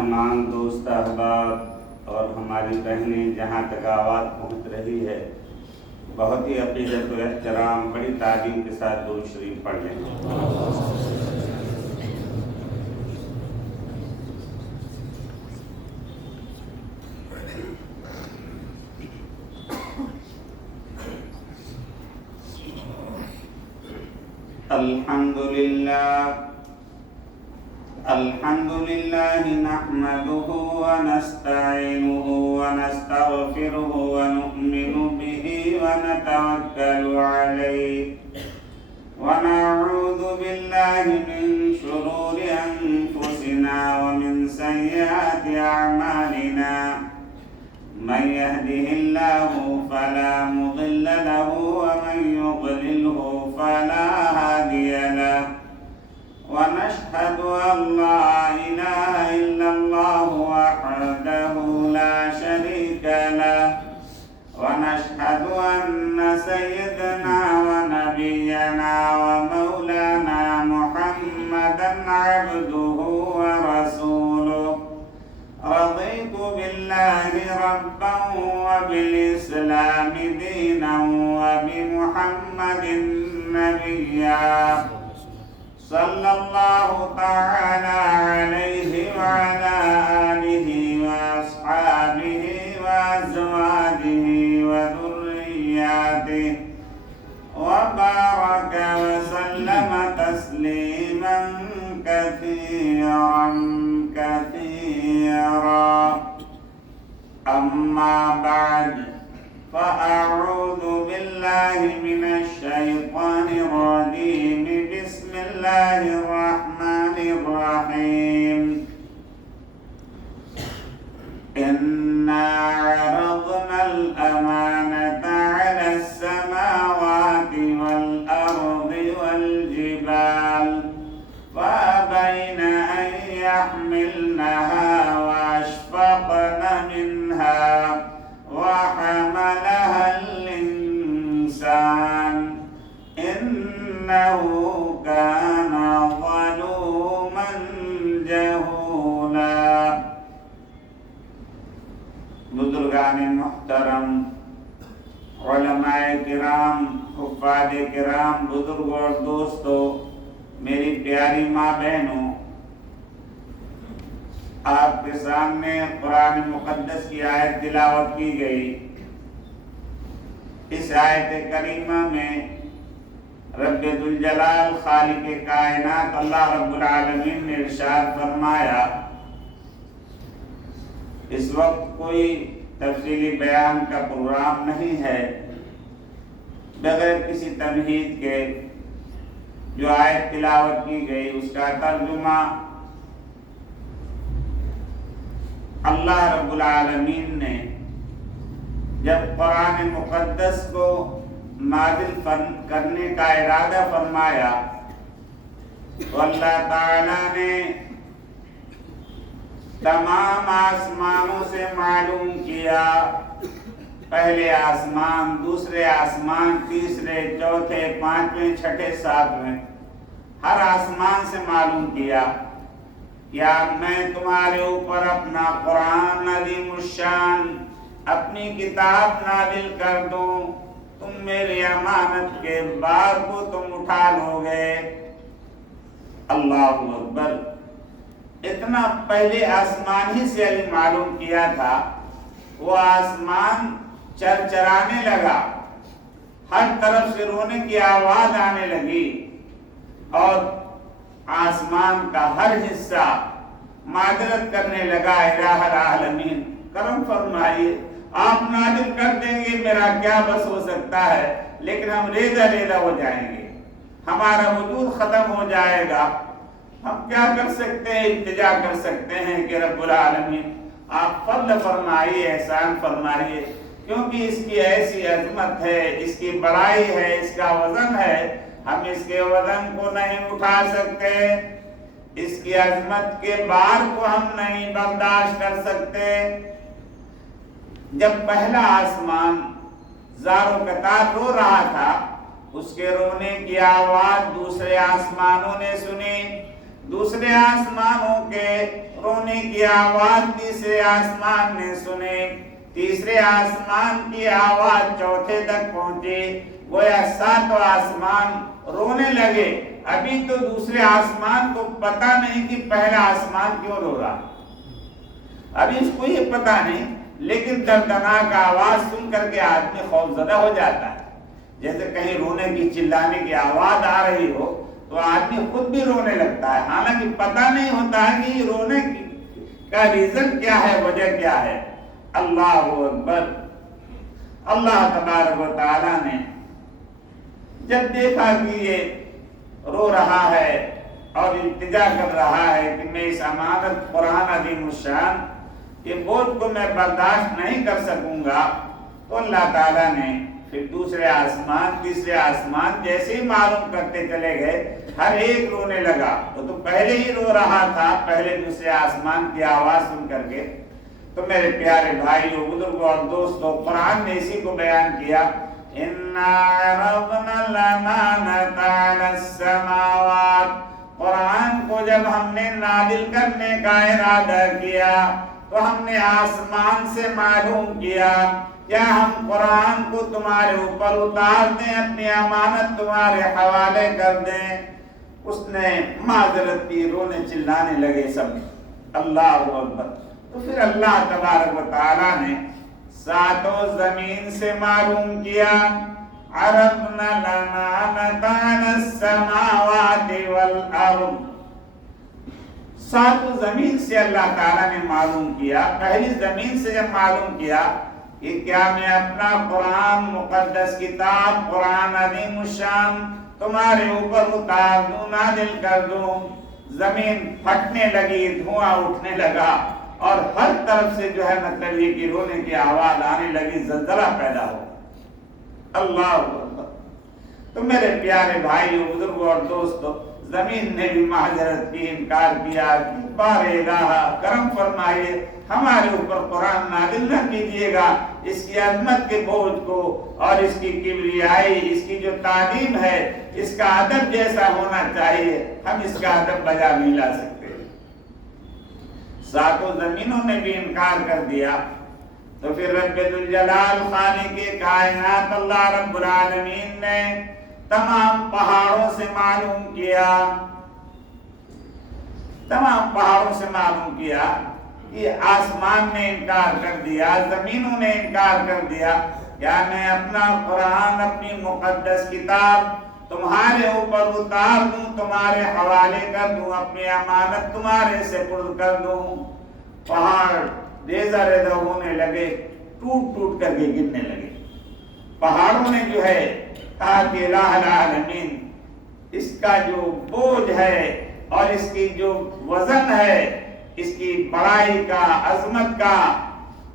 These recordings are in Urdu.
تمام دوست احباب اور ہماری بہنیں جہاں تک آواز پہنچ رہی ہے، بہت ہی عقیدت و احترام، بڑی تعظیم کے ساتھ درود شریف پڑھ لیں۔ الحمد لله نحمده ونستعينه ونستغفره ونؤمن به ونتوكل عليه ونعوذ بالله من شرور أنفسنا ومن سيئات أعمالنا، من يهده الله فلا مضل له ومن يضلله فلا هادي له، ونشهد أن لا إله إلا الله وحده لا شريك له، ونشهد أن سيدنا ونبينا ومولانا محمدا عبده ورسوله، رضيت بالله ربا وبالإسلام دينا وبمحمد نبيا، صلى الله تعالى عليه وعلى آله وأصحابه وأزواجه وذرياته، وبارك وسلم تسليما كثيرا كثيرا. أما بعد، فأعوذ بالله من الشيطان الرجيم. بسم الله الرحمن الرحيم. إنا عرضنا الأمانة على السماوات والأرض والجبال، فأبين أن يحملنها وأشفقن منها وحملها الإنسان إنه كان ظلوما جهولا. بزرگان محترم، علماء کرام، حفاظ کرام، بزرگوں اور دوستوں، میری پیاری ماں بہنوں، آپ کے سامنے قرآن مقدس کی آیت تلاوت کی گئی. اس آیت کریمہ میں رب ذوالجلال خالق کائنات اللہ رب العالمین نے ارشاد فرمایا. اس وقت کوئی تفصیلی بیان کا پروگرام نہیں ہے، بغیر کسی تمہید کے جو آیت تلاوت کی گئی اس کا ترجمہ اللہ رب العالمین نے جب قرآن مقدس کو نازل کرنے کا ارادہ فرمایا تو اللہ تعالیٰ نے تمام آسمانوں سے معلوم کیا، پہلے آسمان، دوسرے آسمان، تیسرے، چوتھے، پانچویں، چھٹے، ساتویں، ہر آسمان سے معلوم کیا کیا میں تمہارے اوپر اپنا قرآن عظیم الشان، اپنی کتاب نازل کر دوں، تم میری امانت کے بار کو تم اٹھا لو گے. اللہ اکبر. اتنا پہلے آسمان ہی سے علی معلوم کیا تھا، وہ آسمان چرچرانے لگا، ہر طرف سے رونے کی آواز آنے لگی اور آسمان کا ہر حصہ معذرت کرنے لگا، الہ العالمین کرم فرمائیے، آپ نازل کر دیں گے میرا کیا بس ہو سکتا ہے، لیکن ہم ریزہ ریزہ ہو جائیں گے، ہمارا وجود ختم ہو جائے گا، ہم کیا کر سکتے ہیں، التجا کر سکتے ہیں کہ رب العالمین آپ فضل فرمائیے، احسان فرمائیے، کیونکہ اس کی ایسی عظمت ہے، اس کی بڑائی ہے، اس کا وزن ہے، ہم اس کے وزن کو نہیں اٹھا سکتے، اس کی عظمت کے بار کو ہم نہیں برداشت کر سکتے. جب پہلا آسمان زار و قطار رو رہا تھا، اس کے رونے کی آواز دوسرے آسمانوں نے سنی، دوسرے آسمانوں کے رونے کی آواز تیسرے آسمان نے سنے، تیسرے آسمان کی آواز چوتھے تک پہنچی، گویا ساتواں آسمان رونے لگے۔ ابھی تو دوسرے آسمان کو پتا نہیں کہ پہلا آسمان کیوں رو رہا، ابھی اس کو یہ پتا نہیں، لیکن دردناک آواز سن کر کے آدمی خوف زدہ ہو جاتا ہے۔ جیسے کہیں رونے کی چلانے کی آواز آ رہی ہو تو آدمی خود بھی رونے لگتا ہے، حالانکہ پتہ نہیں ہوتا ہے کہ یہ رونے کا ریزن کیا ہے، وجہ کیا ہے۔ اللہ اکبر۔ اللہ تبارک و تعالیٰ نے جب دیکھا کہ یہ رو رہا ہے اور التجا کر رہا ہے کہ میں اس امانت قرآن عظیم الشان کے بوجھ کو میں برداشت نہیں کر سکوں گا، تو اللہ تعالیٰ نے پھر دوسرے آسمان تیسرے آسمان جیسے ہی معلوم کرتے چلے گئے، ہر ایک رونے لگا۔ وہ تو پہلے ہی رو رہا تھا پہلے دوسرے آسمان کی آواز سن کر کے۔ تو میرے پیارے بھائیو، بزرگوں اور دوستو، قرآن نے اسی کو بیان کیا، اِنَّا عَرَضْنَا الْأَمَانَةَ عَلَى السَّمَاوَاتِ۔ قرآن کو جب ہم نے نازل کرنے کا ارادہ کیا تو ہم نے آسمان سے معلوم کیا، کیا ہم قرآن کو تمہارے اوپر اتار دیں، اپنی امانت تمہارے حوالے کر دیں؟ اس نے معذرت کی، رونے چلانے لگے سب۔ اللہ اکبر۔ تو پھر اللہ تبارک و تعالیٰ نے ساتوں زمین سے معلوم کیا، عرضنا الامانۃ علی السماوات والارض۔ ساتوں زمین سے اللہ تعالیٰ نے معلوم کیا۔ پہلی زمین سے جب معلوم کیا کہ کیا میں اپنا قرآن مقدس کتاب قرآن عظیم الشان تمہارے اوپر اتار دوں، نازل کر دوں، زمین پھٹنے لگی، دھواں اٹھنے لگا اور ہر طرف سے جو ہے مطلب یہ کہ رونے کی آواز آنے لگی، زلزلہ پیدا ہو۔ اللہ اکبر۔ تو میرے پیارے بھائیو، بزرگوں اور دوستو، زمین نے بھی معذرت کی، انکار کیا کہ بار الہ کرم فرمائیے، ہمارے اوپر قرآن نازل نہ کیجیے گا، اس کی عظمت کے بوجھ کو اور اس کی کبریائی، اس کی جو تعلیم ہے، اس کا ادب جیسا ہونا چاہیے، ہم اس کا ادب بجا نہیں لا سکتے۔ ساتوں زمینوں نے بھی انکار کر دیا۔ تو پھر رب ذوالجلال خالق کائنات اللہ رب العالمین نے تمام پہاڑوں سے معلوم کیا، تمام پہاڑوں سے معلوم کیا کہ آسمان نے انکار کر دیا، زمینوں نے انکار کر دیا، کیا میں اپنا قرآن، اپنی مقدس کتاب تمہارے اوپر اتار دوں، تمہارے حوالے کر دوں، اپنی امانت تمہارے سپرد کر دوں؟ پہاڑ ریزہ ریزہ ہونے لگے، ٹوٹ ٹوٹ کر کے گرنے لگے۔ پہاڑوں نے جو ہے کہا کہ الہ العالمین، اس کا جو بوجھ ہے اور اس کی جو وزن ہے، اس کی بڑائی کا، عظمت کا،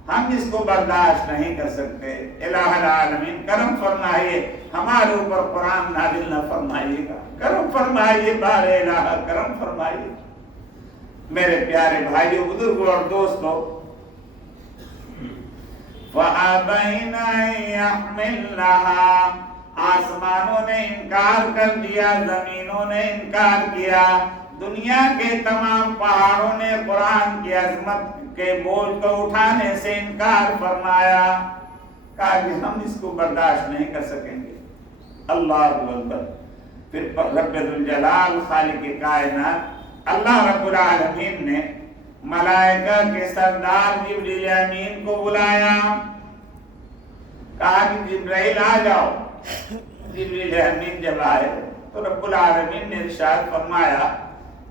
ہم اس کو برداشت نہیں کر سکتے۔ الہ العالمین کرم فرمائیے، ہمارے اوپر قرآن نازل نہ فرمائیے گا، کرم فرمائیے، بار الہ کرم فرمائیے۔ میرے پیارے بھائیو، بزرگوں اور دوستو، فَأَبَيْنَ أَن يَحْمِلْنَهَا، آسمانوں نے انکار کر دیا، زمینوں نے انکار کیا، دنیا کے تمام پہاڑوں نے قرآن کی عظمت کے بوجھ کو اٹھانے سے انکار فرمایا، کہا کہ ہم اس کو برداشت نہیں کر سکیں گے۔ اللہ اکبر۔ پھر رب ذوالجلال خالق کائنات اللہ رب العالمین نے ملائکہ کے سردار جبریل امین کو بلایا، کہا کہ جبرائیل آ جاؤ۔ جبریل امین جب آئے تو رب العالمین نے ارشاد فرمایا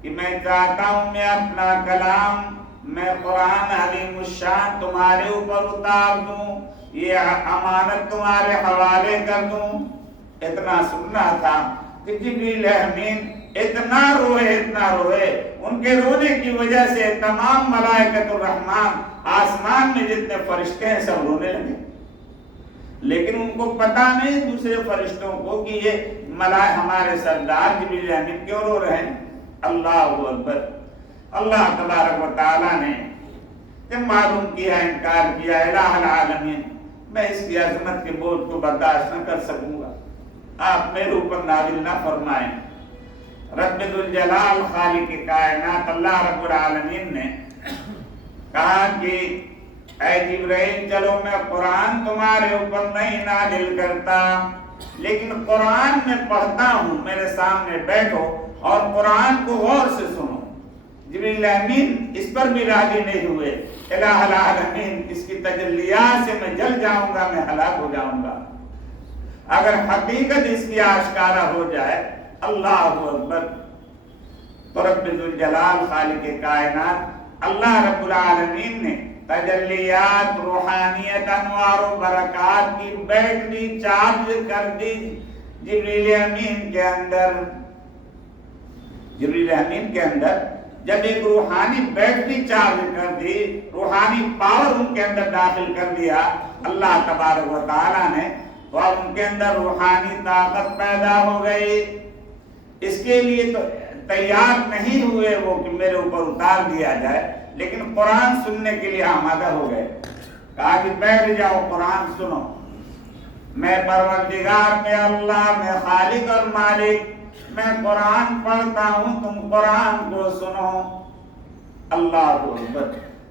کہ میں چاہتا ہوں میں اپنا کلام، میں قرآن عظیم الشان تمہارے اوپر اتار دوں، یہ امانت تمہارے حوالے کر دوں۔ اتنا سننا تھا کہ جبریل امین اتنا روئے، ان کے رونے کی وجہ سے تمام ملائکۃ الرحمن، آسمان میں جتنے فرشتے ہیں، سب رونے لگے۔ لیکن ان کو پتا نہیں دوسرے فرشتوں کو کہ یہ ہمارے سردار جبریل امین کیوں رو رہے ہیں۔ اللہ اکبر۔ اللہ تبارک و تعالیٰ نے جب معلوم کیا، انکار کیا، الہ العالمین میں اس کی عظمت کے بوجھ کو برداشت نہ کر سکوں گا، آپ میرے اوپر نازل نہ فرمائیں۔ رب ذوالجلال خالق کائنات اللہ رب العالمین نے کہا کہ اے جبرائیل چلو میں قرآن تمہارے اوپر نہیں نازل کرتا، لیکن قرآن میں پڑھتا ہوں، میرے سامنے بیٹھو اور قرآن کو غور سے سنو۔ جبریل امین اس پر بھی راضی نہیں ہوئے، الہ العالمین اس کی تجلیات سے میں جل جاؤں گا، میں ہلاک ہو جاؤں گا۔ اگر حقیقت اس کی آشکارا ہو جائے، اللہ اکبر، تو رب ذوالجلال خالق کائنات اللہ رب العالمین نے تجلیات، روحانیت، انوار و برکات کی بیٹری چارج کر دی جبریل امین کے اندر۔ جبریل امین کے اندر جب ایک روحانی بیٹری چارج کر دی، روحانی پاور ان کے اندر داخل کر دیا اللہ تبارک و تعالیٰ نے، تو اب ان کے اندر روحانی طاقت پیدا ہو گئی۔ اس کے لیے تو تیار نہیں ہوئے وہ کہ میرے اوپر اتار دیا جائے، لیکن قرآن سننے کے لیے آمادہ ہو گئے۔ کہا کہ بیٹھ جاؤ، قرآن سنو، میں پروردگار، میں اللہ، میں خالق اور مالک، میں قرآن پڑھتا ہوں، تم قرآن کو سنو۔ اللہ اکبر،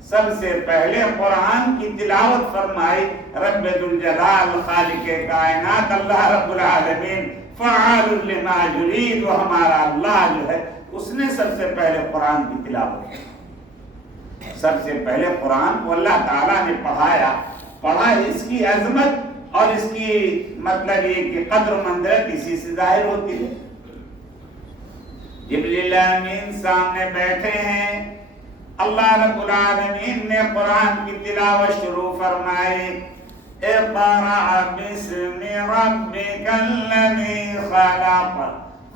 سب سے پہلے قرآن کی تلاوت فرمائی رب ذوالجلال خالق کائنات اللہ رب العالمین فعال لما یرید، وہ ہمارا اللہ جو ہے اس نے سب سے پہلے قرآن کی تلاوت کی۔ سب سے پہلے قرآن کو اللہ تعالیٰ نے پڑھا، اس کی عظمت اور اس کی مطلب یہ کہ قدر و منزلت اسی سے ظاہر ہوتی ہے۔ جبریل امین سامنے بیٹھے ہیں، اللہ رب العالمین نے قرآن کی تلاوت شروع فرمائی، اقرأ باسم ربک الذی خلق،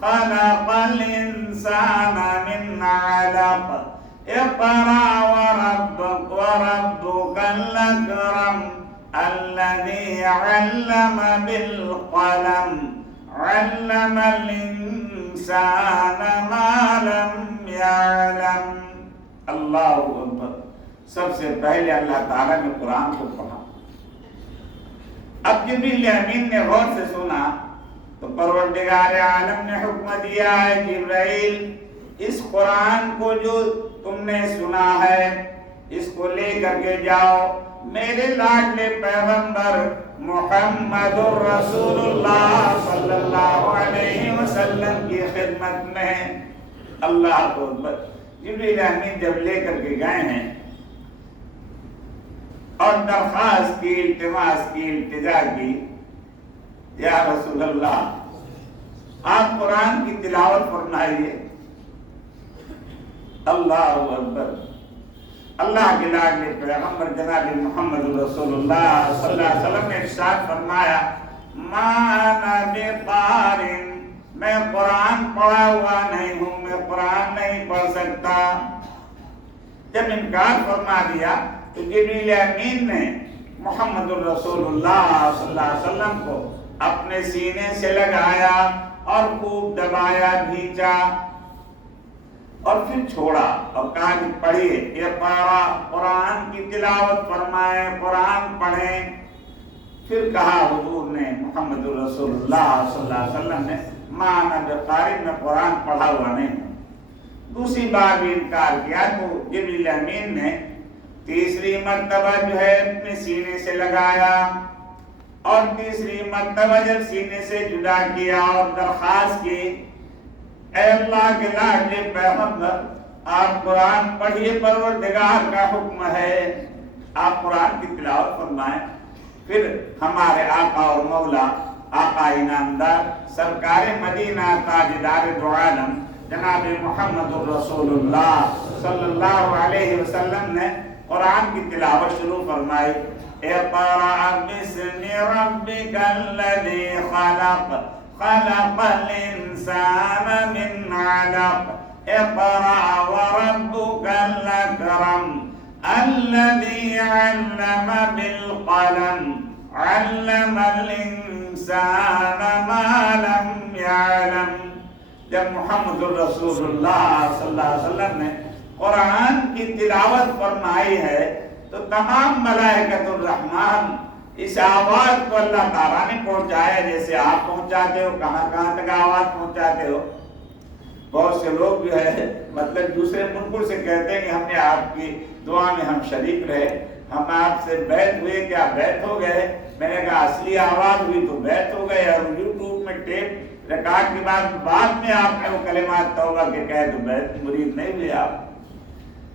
خلق الانسان من علق، اقرأ وربك الأكرم الذي علم بالقلم علم الإنسان ما لم يعلم۔ اللہ اکبر، سب سے پہلے اللہ تعالیٰ نے قرآن کو پڑھا۔ اب جبریل امین نے غور سے سنا تو پروردگار عالم نے حکم دیا ہے جبرائیل، اس قرآن کو جو تم نے سنا ہے اس کو لے کر کے جاؤ میرے لاڈلے پیغمبر محمد الرسول اللہ صلی اللہ علیہ وسلم کی خدمت میں۔ اللہ کو جبریل امین جب لے کر کے گئے ہیں اور درخواست کی، التماس کی، التجا کی، یا رسول اللہ آپ قرآن کی تلاوت فرمائیے۔ اللہ اکبر، اللہ کے لاڈلے پیغمبر جناب محمد رسول اللہ صلی اللہ علیہ وسلم نے ارشاد فرمایا، ما انا بقارٍ، میں قرآن پڑھا ہوا نہیں ہوں، میں قرآن نہیں پڑھ سکتا۔ جب انکار فرما دیا تو جبریل امین نے محمد الرسول اللہ صلی اللہ علیہ وسلم کو اپنے سینے سے لگایا اور خوب دبایا، بھیجا اور پھر چھوڑا اور کہا کہ پڑھیے، یہ قرآن کی تلاوت فرمائیں، قرآن پڑھیں۔ پھر کہا حضور نے محمد الرسول اللہ صلی اللہ علیہ وسلم نے، ما انا بقارٍ، میں قرآن پڑھا ہوا نہیں ہوں۔ دوسری بار بھی انکار کیا تو جبریل امین نے تیسری مرتبہ جو ہے اپنے سینے سے لگایا اور تیسری مرتبہ جب سینے سے جدا کیا اور درخواست کی، اے اللہ کے لاڈلے پیغمبر آپ قرآن پڑھیے، پروردگار کا حکم ہے، آپ قرآن کی تلاوت فرمائیں۔ پھر ہمارے آقا اور مولا، آقا انعامدار، سرکار مدینہ، تاجدار دو عالم جناب محمد الرسول اللہ صلی اللہ علیہ وسلم نے قرآن کی تلاوت شروع فرمائی، اقرأ باسم ربک الذی خلق، خلق الانسان من علق، اقرأ وربك الأكرم الذي علم بالقلم علم الانسان ما لم يعلم۔ جب محمد الرسول اللہ صلی اللہ علیہ وسلم نے قرآن کی تلاوت فرمائی ہے تو تمام ملائکۃ الرحمن اس آواز کو اللہ تعالیٰ نے پہنچایا، جیسے آپ پہنچاتے ہو، کہاں کہاں تک آواز پہنچاتے ہو۔ بہت سے لوگ جو ہے مطلب دوسرے ملکوں سے کہتے ہیں کہ ہم نے آپ کی دعا میں ہم شریک رہے، ہم آپ سے بیعت ہوئے، کیا بیعت ہو گئے؟ میں نے کہا اصلی آواز ہوئی تو بیعت ہو گئے، اور یوٹیوب میں ٹیپ ریکارڈ کے بعد میں آپ نے وہ کلمات توبہ کے کہے تو بیعت کی مرید نہیں ہوئے آپ۔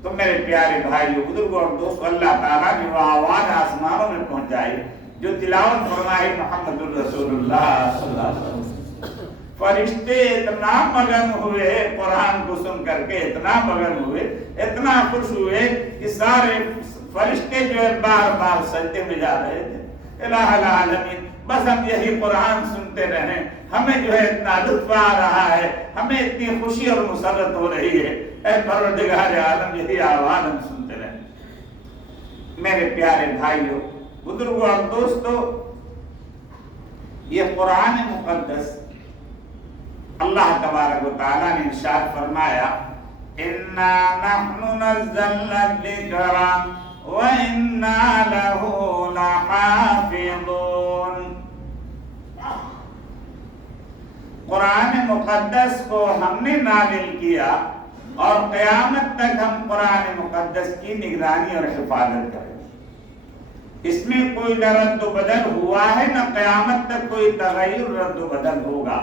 تو میرے پیارے بھائیو، بزرگوں اور دوستوں، اللہ تعالیٰ نے وہ آواز آسمانوں میں پہنچائی جو تلاوت فرمائی محمد الرسول اللہ صلی اللہ علیہ وسلم۔ فرشتے اتنا مگن ہوئے قرآن کو سن کر کے، اتنا مگن ہوئے، اتنا خوش ہوئے کہ سارے فرشتے جو ہے بار بار سجدے میں جا رہے تھے، الہ العالمین بس ہم یہی قرآن سنتے رہیں، ہمیں جو ہے اتنا لطف آ رہا ہے، ہمیں اتنی خوشی اور مسرت ہو رہی ہے، اے پروردگار عالم یہی آواز ہم سنتے رہیں۔ میرے پیارے بھائیوں، بزرگوں اور دوستوں، یہ قرآن مقدس اللہ تبارک و تعالیٰ نے ارشاد فرمایا اِنَّا نَحْنُ نَزَّلْنَا الذِّكْرَ وَإِنَّا لَهُ لَحَافِظُونَ۔ قرآن مقدس کو ہم نے نازل کیا اور قیامت تک ہم قرآن مقدس کی نگرانی اور حفاظت کریں۔ اس میں کوئی نہ رد و بدل ہوا ہے، نہ قیامت تک کوئی تغیر رد و بدل ہوگا،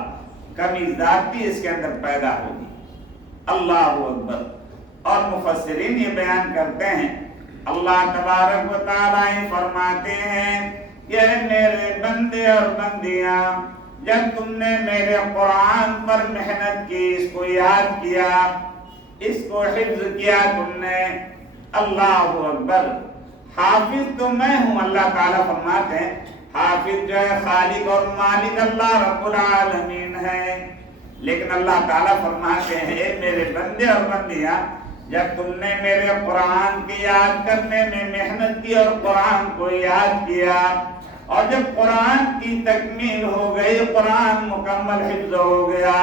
کمی ذاتی اس کے اندر پیدا ہوگی۔ اللہ اکبر۔ اور مفسرین یہ بیان کرتے ہیں، اللہ تبارک و تعالیٰ فرماتے ہیں کہ میرے بندے اور بندیاں، جب تم نے میرے قرآن پر محنت کی، اس کو یاد کیا، اس کو حفظ کیا تم نے، اللہ اکبر، حافظ تو میں ہوں۔ اللہ تعالیٰ فرماتے ہیں حافظ جو ہے خالق اور مالک اللہ رب العالمین ہے، لیکن اللہ تعالیٰ فرماتے ہیں میرے بندے اور بندیاں، جب تم نے میرے قرآن کی یاد کرنے میں محنت کی اور قرآن کو یاد کیا، اور جب قرآن کی تکمیل ہو گئی، قرآن مکمل حفظ ہو گیا،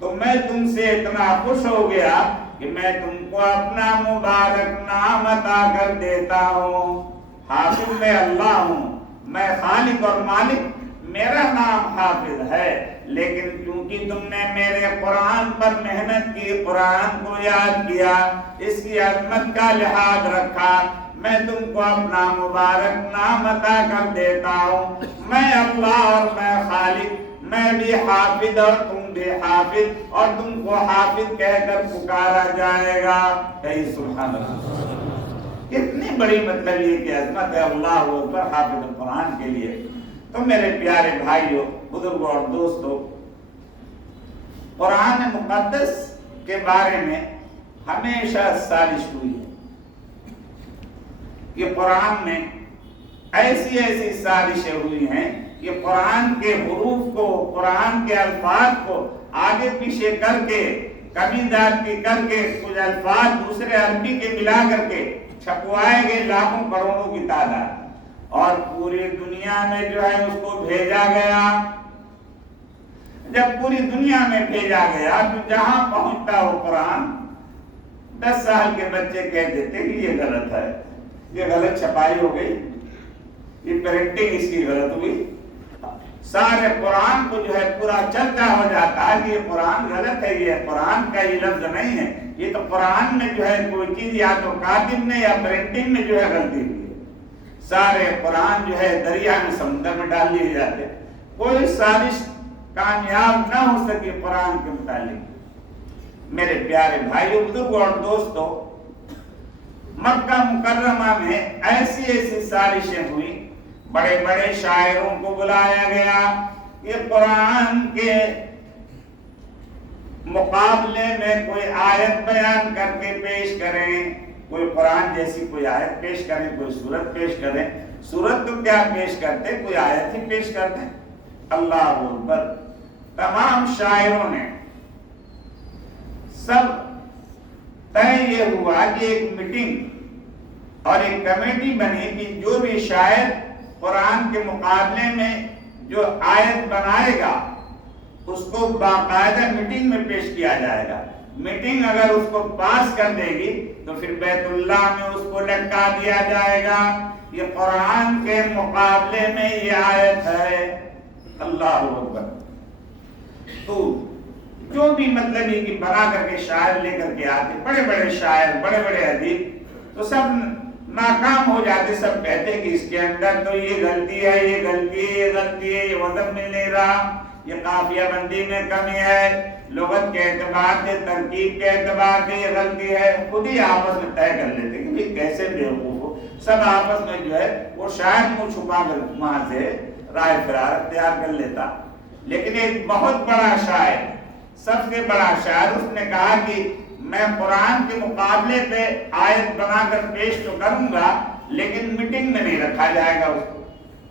تو میں تم سے اتنا خوش ہو گیا کہ میں تم کو اپنا مبارک نام عطا کر دیتا ہوں۔ حافظ میں اللہ ہوں، میں خالق اور مالک، میرا نام حافظ ہے، لیکن کیونکہ تم نے میرے قرآن پر محنت کی، قرآن کو یاد کیا، اس کی عظمت کا لحاظ رکھا، میں تم کو اپنا مبارک نام عطا کر دیتا ہوں۔ میں اللہ اور میں خالق، میں بھی حافظ اور تم بھی حافظ، اور تم کو حافظ کہہ کر پکارا جائے گا۔ کہیں سبحان اللہ۔ کتنی بڑی مطلب یہ کہ عظمت ہے اللہ اکبر حافظ قرآن کے لیے۔ تو میرے پیارے بھائیوں، بزرگوں اور دوستوں، قرآن مقدس کے بارے میں ہمیشہ سازش ہوئی ہے کہ قرآن میں ایسی ایسی سازشیں ہوئی ہیں کہ قرآن کے حروف کو، قرآن کے الفاظ کو آگے پیچھے کر کے، کمی زیادتی کر کے، کچھ الفاظ دوسرے عربی کے ملا کر کے چھپوائے گئے لاکھوں کروڑوں کی تعداد، اور پوری دنیا میں جو ہے اس کو بھیجا گیا۔ جب پوری دنیا میں بھیجا گیا تو جہاں پہنچتا وہ قرآن 10 سال کے بچے کہہ دیتے کہ یہ غلط ہے، یہ غلط چھپائی ہو گئی، یہ پرنٹنگ اس کی غلط ہوئی، سارے قرآن کو جو ہے پورا چرچا ہو جاتا ہے کہ یہ قرآن غلط ہے، یہ قرآن کا یہ لفظ نہیں ہے، یہ تو قرآن میں جو ہے کوئی چیز یا تو کاتب نے یا پرنٹنگ میں جو ہے غلطی ہوئی ہے۔ سارے قرآن جو ہے دریا میں، سمندر میں ڈال دیے جاتے، کوئی سازش کامیاب نہ ہو سکی قرآن کے متعلق۔ میرے پیارے بھائیوں، بزرگوں اور دوستوں، مکہ مکرمہ میں ایسی ایسی سازشیں ہوئی، بڑے بڑے شاعروں کو بلایا گیا، یہ قرآن کے مقابلے میں کوئی آیت بیان کر کے پیش کریں، کوئی قرآن جیسی کوئی آیت پیش کریں، کوئی سورت پیش کریں۔ سورت تو کیا پیش کرتے، کوئی آیت ہی پیش کرتے۔ اللہ اکبر۔ تمام شاعروں نے سب طے یہ ہوا کہ ایک میٹنگ اور ایک کمیٹی بنی کہ جو بھی شاعر قرآن کے مقابلے میں جو آیت بنائے گا اس کو باقاعدہ میٹنگ میں پیش کیا جائے گا۔ میٹنگ اگر اس کو پاس کر دے گی تو پھر بیت اللہ میں اس کو لٹکا دیا جائے گا، یہ قرآن کے مقابلے میں یہ آیت ہے۔ اللہ اکبر۔ تو جو بھی مطلب یہ کہ بنا کر کے شاعر لے کر کے آتے، بڑے بڑے شاعر، بڑے بڑے ادیب، تو سب ناکام ہو جاتے، سب کہتے کہ اس کے اندر تو یہ غلطی ہے، یہ غلطی ہے، یہ غلطی ہے، یہ وزن مل نہیں رہا، یہ قافیہ بندی میں کمی ہے، لغت کے اعتبار سے، ترکیب کے اعتبار سے یہ غلطی ہے۔ خود ہی آپس میں طے کر لیتے کہ بھئی کیسے بیوقوف ہو، سب آپس میں جو ہے وہ شاید منہ چھپا کر وہاں سے رائے فرار اختیار کر لیتا۔ لیکن ایک بہت بڑا شاعر، سب سے بڑا شاعر، اس نے کہا کہ میں قرآن کے مقابلے پہ آیت بنا کر پیش تو کروں گا، لیکن میٹنگ میں نہیں رکھا جائے گا،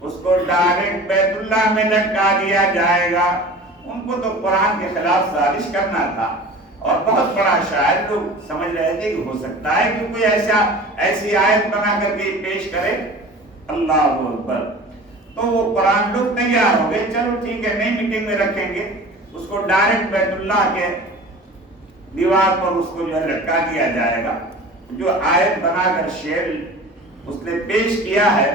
اس کو ڈائریکٹ بیت اللہ میں لٹکا دیا جائے گا۔ ان کو تو قرآن کے خلاف سازش کرنا تھا، اور بہت بڑا شاعر، لوگ سمجھ رہے تھے کہ ہو سکتا ہے کہ کوئی ایسی آیت بنا کر کے پیش کرے۔ اللہ اکبر! تو وہ قرآن لوگ تیار ہو گئے، چلو ٹھیک ہے، نئی میٹنگ میں رکھیں گے، اس کو ڈائریکٹ بیت اللہ کے دیوار پر اس کو جو ہے لٹکا دیا جائے گا۔ جو آیت بنا کر شعر اس نے پیش کیا ہے،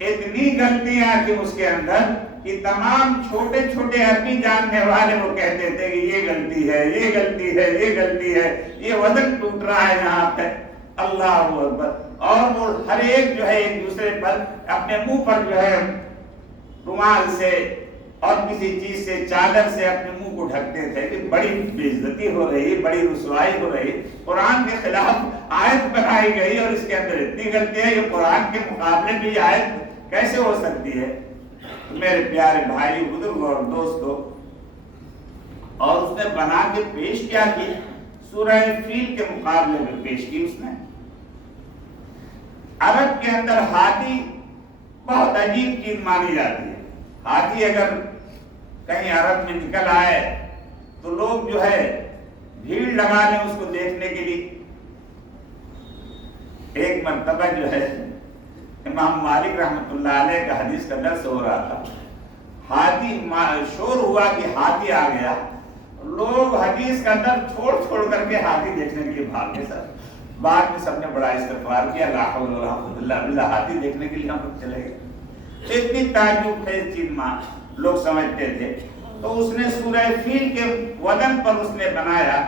اتنی غلطیاں تھی اس کے اندر کہ تمام چھوٹے چھوٹے عربی جاننے والے وہ کہتے تھے کہ یہ غلطی ہے، یہ غلطی ہے، یہ غلطی ہے، یہ وزن ٹوٹ رہا ہے یہاں پہ۔ اللہ اکبر! اور وہ ہر ایک جو ہے ایک دوسرے پر اپنے منہ پر جو ہے رومال سے اور کسی چیز سے، چادر سے اپنے منہ کو ڈھکتے تھے کہ بڑی بے عزتی ہو رہی، بڑی رسوائی ہو رہی، قرآن کے خلاف آیت بنائی گئی اور اس کے اندر اتنی غلطی ہے، یہ قرآن کے مقابلے میں یہ آیت کیسے ہو سکتی ہے؟ میرے پیارے بھائی، بزرگ اور دوستو، اور اس نے بنا کے پیش کیا کی؟ سورہ فیل کے مقابلے میں پیش کی اس نے۔ عرب کے اندر ہاتھی بہت عجیب چیز مانی جاتی ہے۔ ہاتھی اگر کہیں عرب میں نکل آئے تو لوگ جو ہے بھیڑ لگا لیں اس کو دیکھنے کے لیے۔ ایک مرتبہ جو ہے امام مالک رحمۃ اللہ علیہ کا حدیث کا درس ہو رہا تھا، ہاتھی شور ہوا کہ ہاتھی آ گیا، لوگ حدیث کا درس چھوڑ چھوڑ کر کے ہاتھی دیکھنے کے لیے بھاگ گئے۔ سب بعد میں سب نے بڑا استغفار کیا، لا حول ولا قوت الا باللہ، ہاتھی دیکھنے کے لیے ہم لوگ چلے گئے۔ اتنی تعجب خیز چیز لوگ سمجھتے تھے، تو اس نے سورہ فیل کے وزن پر اس نے بنایا،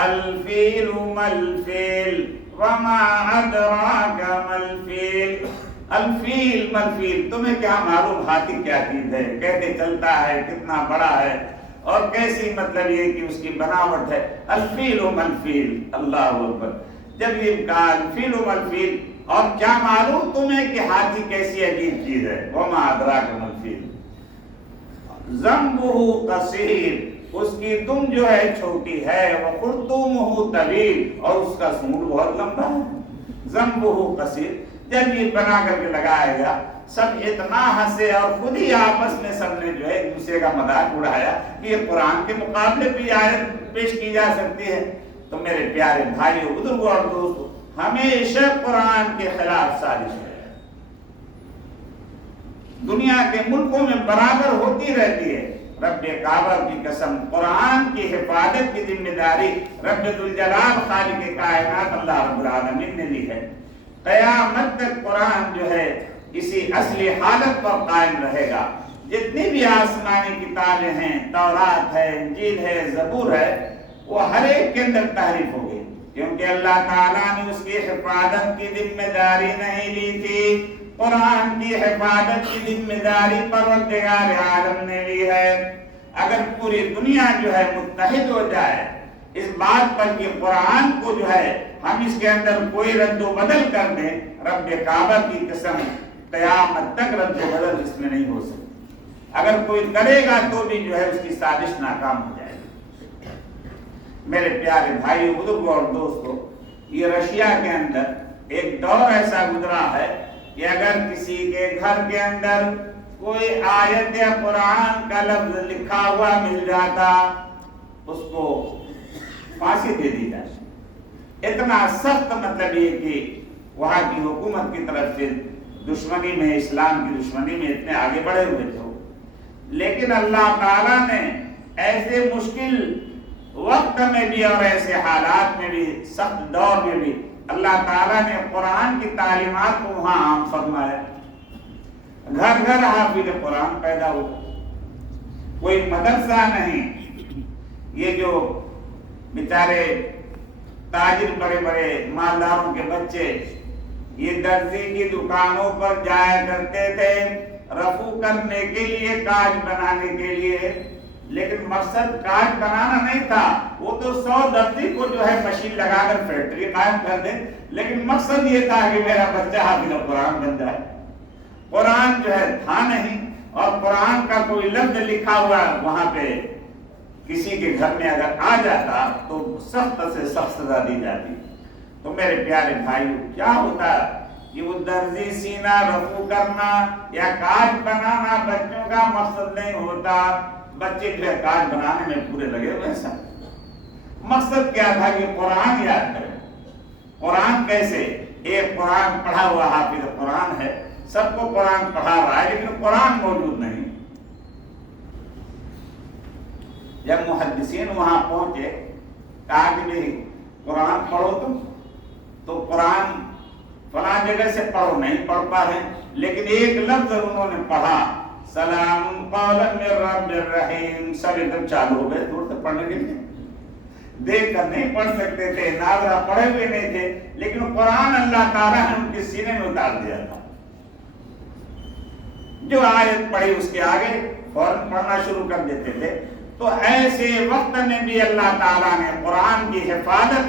الفیل ملفیل وما ادراک ملفیل۔ الفیل ملفیل، تمہیں کیا معلوم ہاتھی کیا چیز ہے، کیسے چلتا ہے، کتنا بڑا ہے، اور کیسی مطلب یہ کہ اس کی بناوٹ ہے۔ الفیل ملفیل، اللہ اکبر! جب یہ کہا الفیل ملفیل، اور کیا معلوم تمہیں کہ ہاتھی کیسی عجیب چیز ہے، وما ادراک ملفیل، ذنبہ قصیر، اس کی دم جو ہے چھوٹی ہے، وخرطومہ طویل، اور اس کا سونڈ بہت لمبا ہے۔ ذنبہ قصیر، جب یہ بنا کر کے لگایا گیا، سب اتنا ہنسے، اور خود ہی آپس میں سب نے جو ہے ایک دوسرے کا مذاق اڑایا کہ یہ قرآن کے مقابلے بھی آیت پیش کی جا سکتی ہے۔ تو میرے پیارے بھائیو، بزرگوں اور دوستو، ہمیشہ قرآن کے خلاف سازش ہے، دنیا کے ملکوں میں برابر ہوتی رہتی ہے۔ رب کعبہ کی قسم، قرآن کی حفاظت کی ذمہ داری رب ذوالجلال خالق کائنات اللہ رب العالمین نے لی ہے۔ قیامت تک قرآن جو ہے اسی اصلی حالت پر قائم رہے گا۔ جتنی بھی آسمانی کتابیں ہیں، تورات ہے، انجیل ہے، زبور ہے، وہ ہر ایک کے اندر تحریف ہو گئی، کیونکہ اللہ تعالیٰ نے اس کی حفاظت کی ذمہ داری نہیں لی تھی۔ قرآن کی حفاظت کی ذمہ داری پروردگار عالم نے لی ہے۔ اگر پوری دنیا جو ہے متحد ہو جائے اس بات پر کہ قرآن کو جو ہے ہم اس کے اندر کوئی رد و بدل کر دیں، رب کعبہ کی قسم قیامت تک رد و بدل اس میں نہیں ہو سکتی۔ اگر کوئی کرے گا تو بھی جو ہے اس کی سازش ناکام ہو جائے گی۔ میرے پیارے بھائی، بزرگوں اور دوستو، یہ رشیا کے اندر ایک دور ایسا گزرا ہے کہ اگر کسی کے گھر کے اندر کوئی آیت یا قرآن کا لفظ لکھا ہوا مل جاتا، اس کو پھانسی دے دی جاتی۔ اتنا سخت مطلب یہ کہ وہاں کی حکومت کی طرف سے دشمنی میں، اسلام کی دشمنی میں اتنے آگے بڑھے ہوئے تھے۔ لیکن اللہ تعالیٰ نے ایسے مشکل وقت میں بھی اور ایسے حالات میں بھی، سخت دور میں بھی، اللہ تعالیٰ نے قرآن کی تعلیمات کو وہاں عام فرمایا۔ گھر گھر حافظ قرآن پیدا ہوا، کوئی مدرسہ نہیں، یہ جو بیچارے تاجر بڑے بڑے مالداروں کے بچے یہ درزی کی دکانوں پر جایا کرتے تھے رفو کرنے کے لیے، کاج بنانے کے لیے، لیکن مقصد کاج بنانا نہیں تھا، وہ تو 100 درزی کو جو ہے مشین لگا کر فیکٹری قائم کر دے، لیکن مقصد یہ تھا کہ میرا بچہ حافظ قرآن بن جائے۔ قرآن جو ہے تھا نہیں، اور قرآن کا کوئی لفظ لکھا ہوا وہاں پہ کسی کے گھر میں اگر آ جاتا تو سخت سے سخت سزا دی جاتی۔ تو میرے پیارے بھائیو، کیا ہوتا کہ وہ درزی سینا رفو کرنا یا کاج بنانا بچوں کا مقصد نہیں ہوتا، بچے جو ہے کاج بنانے میں پورے لگے ہوئے سب۔ مقصد کیا تھا کہ قرآن یاد کریں۔ قرآن کیسے؟ ایک قرآن پڑھا ہوا حافظ قرآن ہے، سب کو قرآن پڑھا رہا ہے، لیکن قرآن موجود نہیں۔ جب محدثین وہاں پہنچے کہا کہ نہیں قرآن پڑھو تم، تو قرآن فلاں جگہ سے پڑھو، نہیں پڑھ پا رہے، لیکن ایک لفظ انہوں نے پڑھا، سلام قولا من رب الرحیم، سب ایک دم چالو ہو گئے دور سے پڑھنے کے لیے۔ دیکھ کر نہیں پڑھ سکتے تھے، ناظرہ پڑھے ہوئے نہیں تھے، لیکن قرآن اللہ تعالیٰ نے ان کے سینے میں اتار دیا تھا۔ جو آیت پڑھی اس کے آگے فوراً پڑھنا شروع کر دیتے تھے۔ تو ایسے وقت میں بھی اللہ تعالیٰ نے قرآن کی حفاظت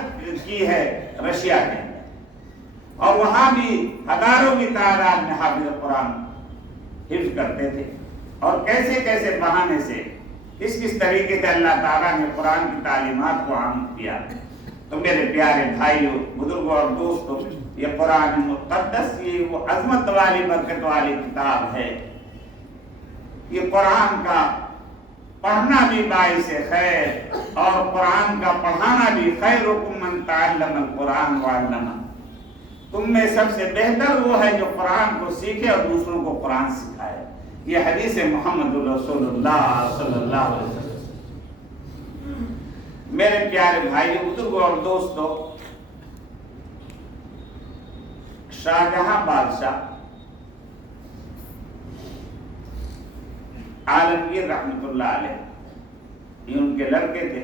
کی ہے رشیا کے اندر، اور وہاں بھی ہزاروں کی تعداد میں حافظ قرآن حفظ کرتے تھے، اور کیسے کیسے بہانے سے کس طریقے سے اللہ تعالیٰ نے قرآن کی تعلیمات کو عام کیا۔ تو میرے پیارے بھائیوں، بزرگوں اور دوستوں، یہ قرآن مقدس یہ وہ عظمت والی برکت والی کتاب ہے۔ یہ قرآن کا پڑھنا بھی باعث خیر، اور قرآن کا پڑھانا بھی خیرکم من تعلم القرآن وعلمہ۔ تم میں سب سے بہتر وہ ہے جو قرآن کو سیکھے اور دوسروں کو قرآن سکھائے۔ یہ حدیث محمد رسول اللہ صلی اللہ علیہ وسلم۔ میرے پیارے بھائی بزرگوں اور دوستوں، شاہجہاں بادشاہ عالمگیر رحمت اللہ علیہ، یہ ان کے لڑکے تھے۔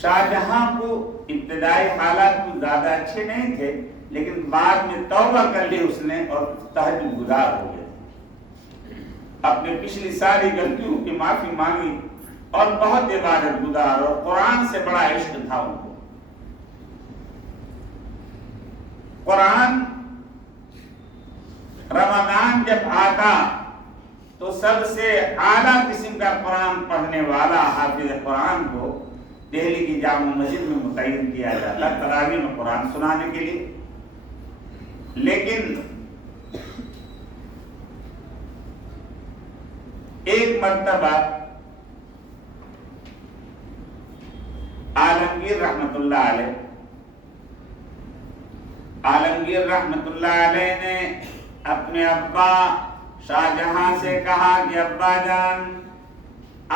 شاہجہاں کو ابتدائی حالات کو زیادہ اچھے نہیں تھے، لیکن بعد میں توبہ کر لی اس نے اور تہجد گزار ہو گیا، اپنے پچھلی ساری غلطیوں کی معافی مانگی، اور بہت عبادت گزار، اور قرآن سے بڑا عشق تھا ان کو۔ قرآن رمضان جب آتا تو سب سے اعلیٰ قسم کا قرآن پڑھنے والا حافظ قرآن کو دہلی کی جامع مسجد میں متعین کیا جاتا تراویح میں قرآن سنانے کے لیے۔ لیکن ایک مرتبہ عالمگیر رحمت اللہ علیہ نے اپنے ابا شاہجہاں سے کہا کہ ابا جان،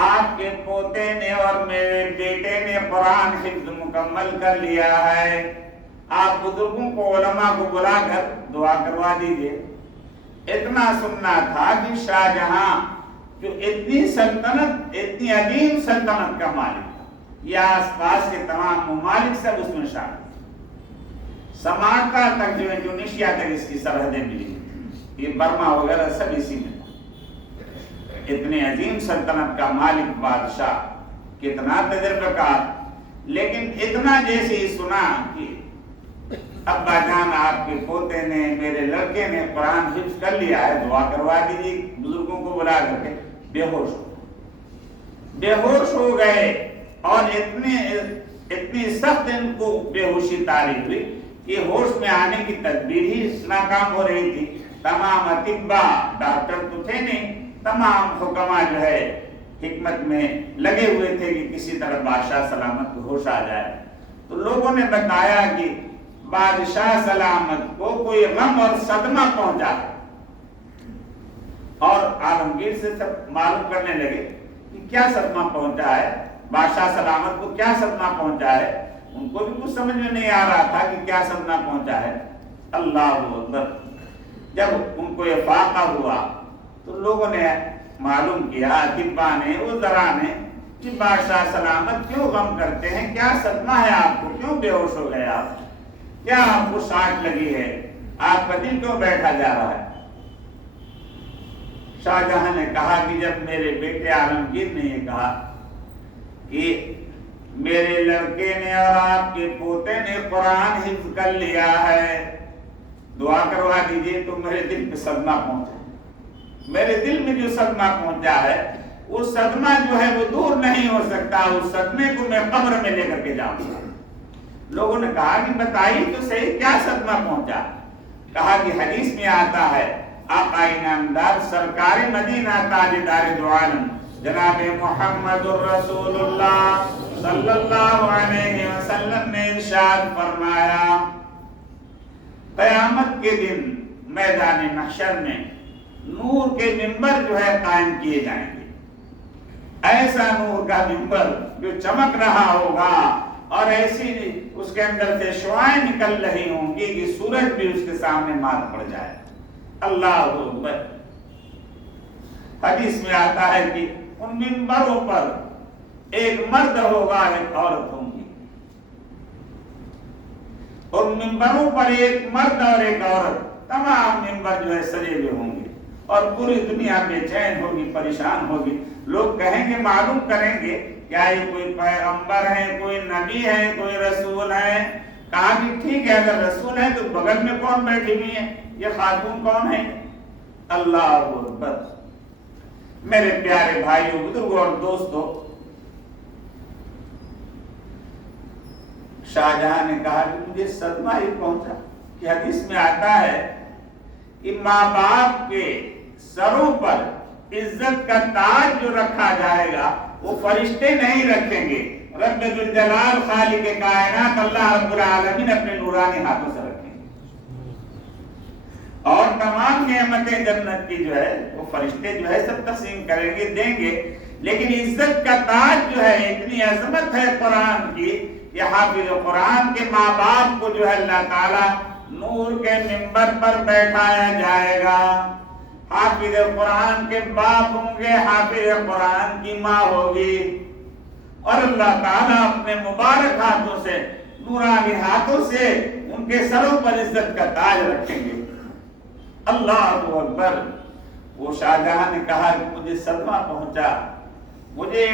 آپ کے پوتے نے اور میرے بیٹے نے قرآن حفظ مکمل کر لیا ہے، آپ بزرگوں کو علماء کو بلا کر دعا کروا دیجئے۔ اتنا سننا تھا کہ شاہجہاں جو اتنی سلطنت، اتنی عظیم سلطنت کا مالک تھا، یہ آس پاس کے تمام ممالک سب اس میں شامل، سماٹرا تک جو انڈونیشیا تک اس کی سرحدیں ملی، یہ برما وغیرہ سب اسی میں تھا۔ اتنے عظیم سلطنت کا مالک بادشاہ، کتنا تجربہ کار، لیکن اتنا جیسے ہی سنا کہ ابا جان آپ کے پوتے نے، میرے لڑکے نے قرآن حفظ کر لیا ہے، دعا کروا دیجیے، بزرگوں کو بلا کر کے بے ہوش ہو گئے، اور اتنی سخت ان کو بے ہوشی طاری ہوئی کہ ہوش میں آنے کی تدبیر ہی ناکام ہو رہی تھی۔ تمام اطباء، ڈاکٹر تو تھے نہیں، تمام حکماء جو ہے حکمت میں لگے ہوئے تھے کہ کسی طرح بادشاہ سلامت کو ہوش آ جائے۔ تو لوگوں نے بتایا کہ بادشاہ سلامت کو کوئی غم اور صدمہ پہنچا ہے، اور عالمگیر سے سب معلوم کرنے لگے کہ کیا صدمہ پہنچا ہے، بادشاہ سلامت کو کیا صدمہ پہنچا ہے۔ ان کو بھی کچھ سمجھ میں نہیں آ رہا تھا کہ کیا صدمہ پہنچا ہے۔ اللہ اکبر، جب ان کو یہ فاقہ ہوا تو لوگوں نے معلوم کیا اطباء نے، وزراء نے کہ بادشاہ سلامت کیوں غم کرتے ہیں، کیا صدمہ ہے آپ کو، کیوں بے ہوش ہو گئے آپ، کیا آپ کو سانٹ لگی ہے، آپ کا دل کیوں بیٹھا جا رہا ہے؟ شاہ جہاں نے کہا کہ جب میرے بیٹے عالمگیر نے یہ کہا کہ میرے لڑکے نے اور آپ کے پوتے نے قرآن حفظ کر لیا ہے، دعا کروا دیجئے تو میرے دل پہ صدمہ پہنچا، میرے دل میں جو صدمہ پہنچا ہے وہ صدمہ جو ہے وہ دور نہیں ہو سکتا، اس صدمے کو میں قبر میں لے کر کے جاؤں گا۔ لوگوں نے کہا کہ بتائیے تو صحیح کیا صدمہ پہنچا؟ کہا کہ حدیث میں آتا ہے آقا انعامدار سرکار مدینہ تاجدار دو عالم جناب محمد الرسول اللہ صلی اللہ علیہ وسلم نے ارشاد فرمایا قیامت کے دن میدان محشر میں نور کے منبر جو ہے قائم کیے جائیں گے، ایسا نور کا منبر جو چمک رہا ہوگا اور ایسی اس کے اندر سے شعائیں نکل رہی ہوں گی کہ سورج بھی اس کے سامنے مات پڑ جائے۔ اللہ اکبر۔ حدیث میں آتا ہے کہ ان منبروں پر ایک مرد ہوگا، ایک عورت ہوں گی، اور منبروں پر ایک مرد اور ایک عورت، تمام منبر جو ہے سجے ہوئے ہوں گے اور پوری دنیا بے چین ہوگی، پریشان ہوگی۔ لوگ کہیں گے، معلوم کریں گے کیا یہ کوئی پیغمبر ہے، کوئی نبی ہے، کوئی رسول ہے؟ کہا کہ ٹھیک ہے، اگر رسول ہے تو بغل میں کون بیٹھی ہوئی ہے، یہ خاتون کون ہے؟ اللہ اکبر۔ میرے پیارے بھائیوں، بزرگوں اور دوستوں، شاہجہاں نے کہا کہ مجھے صدمہ ہی پہنچا کہ حدیث میں آتا ہے کہ ماں باپ کے سروں پر عزت کا تاج جو رکھا جائے گا وہ فرشتے نہیں رکھیں گے، رب ذوالجلال خالق کائنات اللہ رب العالمین اپنے نورانی ہاتھوں سے رکھیں گے، اور تمام نعمتیں جنت کی جو ہے وہ فرشتے جو ہے سب تقسیم کریں گے، دیں گے، لیکن عزت کا تاج جو ہے، اتنی عظمت ہے قرآن کی، یہ حافظ قرآن کے ماں باپ کو جو ہے اللہ تعالیٰ نور کے منبر پر بیٹھایا جائے گا۔ حافظ قرآن کے باپ ہوں گے، حافظ قرآن کی ماں ہوگی، اور اللہ تعالیٰ اپنے مبارک ہاتھوں سے، نورانی ہاتھوں سے ان کے سروں پر عزت کا تاج رکھیں گے۔ اللہ اکبر۔ وہ شاہجہاں نے کہا کہ مجھے صدمہ پہنچا، مجھے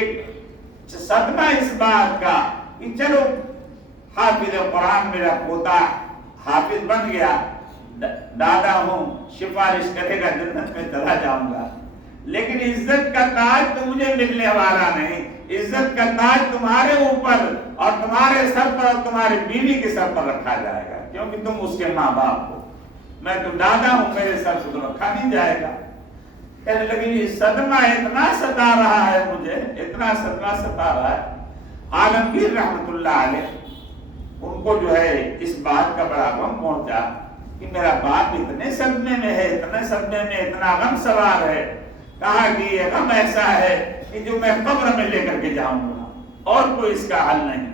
صدمہ اس بات کا کہ چلو حافظ قرآن میرا پوتا حافظ بن گیا، دادا ہوں، سفارش کرے گا، جنت میں چلا جاؤں گا، لیکن عزت کا تاج تو مجھے ملنے والا نہیں، عزت کا تاج تمہارے اوپر اور تمہارے سر پر اور تمہاری بیوی کے سر پر رکھا جائے گا، کیونکہ تم اس کے ماں باپ ہو، میں تو دادا ہوں، میرے سر پر تو رکھا نہیں جائے گا۔ کہنے لگی یہ صدمہ اتنا ستا رہا ہے مجھے، اتنا صدمہ ستا رہا ہے۔ عالمگیر رحمت اللہ علیہ ان کو جو ہے اس بات کا بڑا غم پہنچا کہ میرا باپ اتنے صدمے میں ہے، اتنے صدمے میں، اتنا غم سوار ہے۔ کہا کہ یہ غم ایسا ہے کہ جو میں قبر میں لے کر کے جاؤں گا، اور کوئی اس کا حل نہیں۔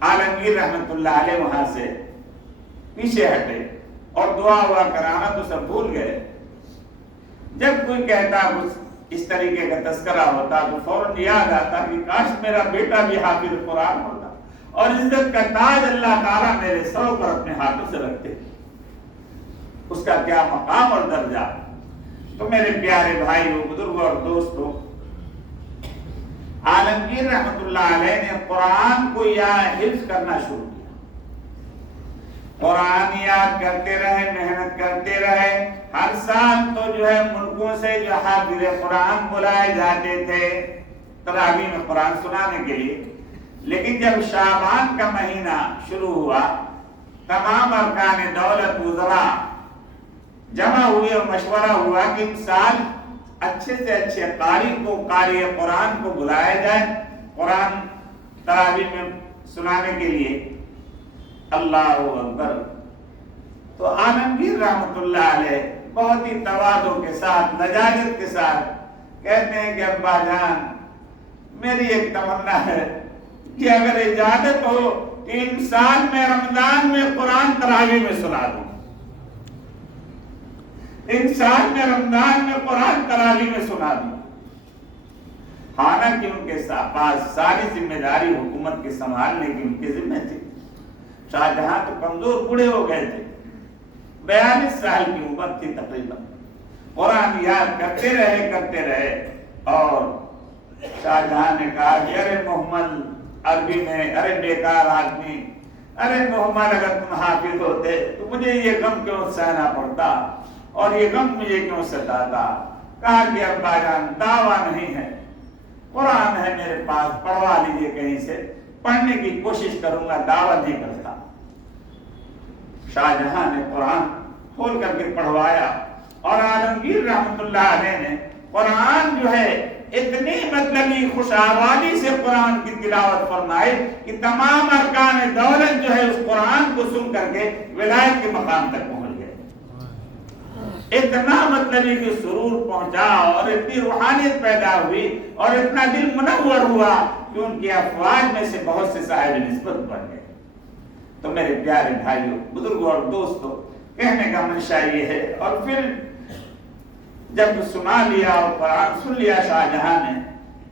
عالمگیر رحمت اللہ علیہ وہاں سے پیچھے ہٹے اور دعا ہوا کرانا تو سب بھول گئے۔ جب کوئی کہتا کچھ اس طریقے کا تذکرہ ہوتا تو فوراً یاد آتا کہ کاش میرا بیٹا بھی حافظ قرآن ہوتا اور عزت کا تاج اللہ تعالیٰ میرے سروں پر اپنے ہاتھوں سے رکھتے، اس کا کیا مقام اور درجہ۔ تو میرے پیارے بھائیوں، بزرگوں اور دوستوں، عالمگیر رحمت اللہ علیہ نے قرآن کو حفظ کرنا شروع کیا، قرآن یاد کرتے رہے، محنت کرتے رہے۔ ہر سال تو جو ہے ملکوں سے جو حافظ قرآن بلائے جاتے تھے تراویح میں قرآن سنانے کے لیے، لیکن جب شعبان کا مہینہ شروع ہوا، تمام ارکان دولت وزراء جمع ہوئے اور مشورہ ہوا کہ اس سال اچھے سے اچھے قاری کو، قاری قرآن کو بلایا جائے قرآن تراویح میں سنانے کے لیے۔ اللہ اکبر۔ تو عالمگیر رحمت اللہ علیہ بہت ہی تواضع کے ساتھ، لجاجت کے ساتھ کہتے ہیں کہ ابا جان، میری ایک تمنا ہے کہ اگر اجازت ہو کہ ان سال میں رمضان میں قرآن تراویح میں سنا دوں۔ انسان نے رمضان میں قرآن تراویح میں سنا دی، حالانکہ ان کے پاس ساری ذمہ داری حکومت کے سنبھالنے کی ان کے ذمہ تھی۔ شاہ جہاں تو کمزور بوڑھے ہو گئے تھے، 42 سال کی عمر تھی تقریباً، قرآن یاد کرتے رہے اور شاہ جہاں نے کہا کہ ارے محمد، عربی میں ارے بیکار آدمی، ارے محمد اگر تم حافظ ہوتے تو مجھے یہ غم کیوں سہنا پڑتا اور یہ غم مجھے کیوں ستاتا۔ کہا کہ ابا جان دعویٰ نہیں ہے، قرآن ہے میرے پاس، پڑھوا لیجئے کہیں سے، پڑھنے کی کوشش کروں گا، دعویٰ نہیں کرتا۔ شاہ جہاں نے قرآن کھول کر کے پڑھوایا اور عالمگیر رحمت اللہ علیہ نے قرآن جو ہے اتنی مطلبی خوش آوازی سے قرآن کی تلاوت فرمائی کہ تمام ارکان دولت جو ہے اس قرآن کو سن کر کے ولایت کے مقام تک پہنچ گئے۔ اتنا مطلبی کہ سرور پہنچا اور اتنی روحانیت پیدا ہوئی اور اتنا دل منور ہوا کہ ان کی افواج میں سے بہت سے صاحب نسبت بن گئے۔ تو میرے پیارے بھائیوں، بزرگوں اور دوستوں، کہنے کا منشا یہ ہے، اور پھر جب سنا لیا اور قرآن سن لیا شاہ جہاں نے،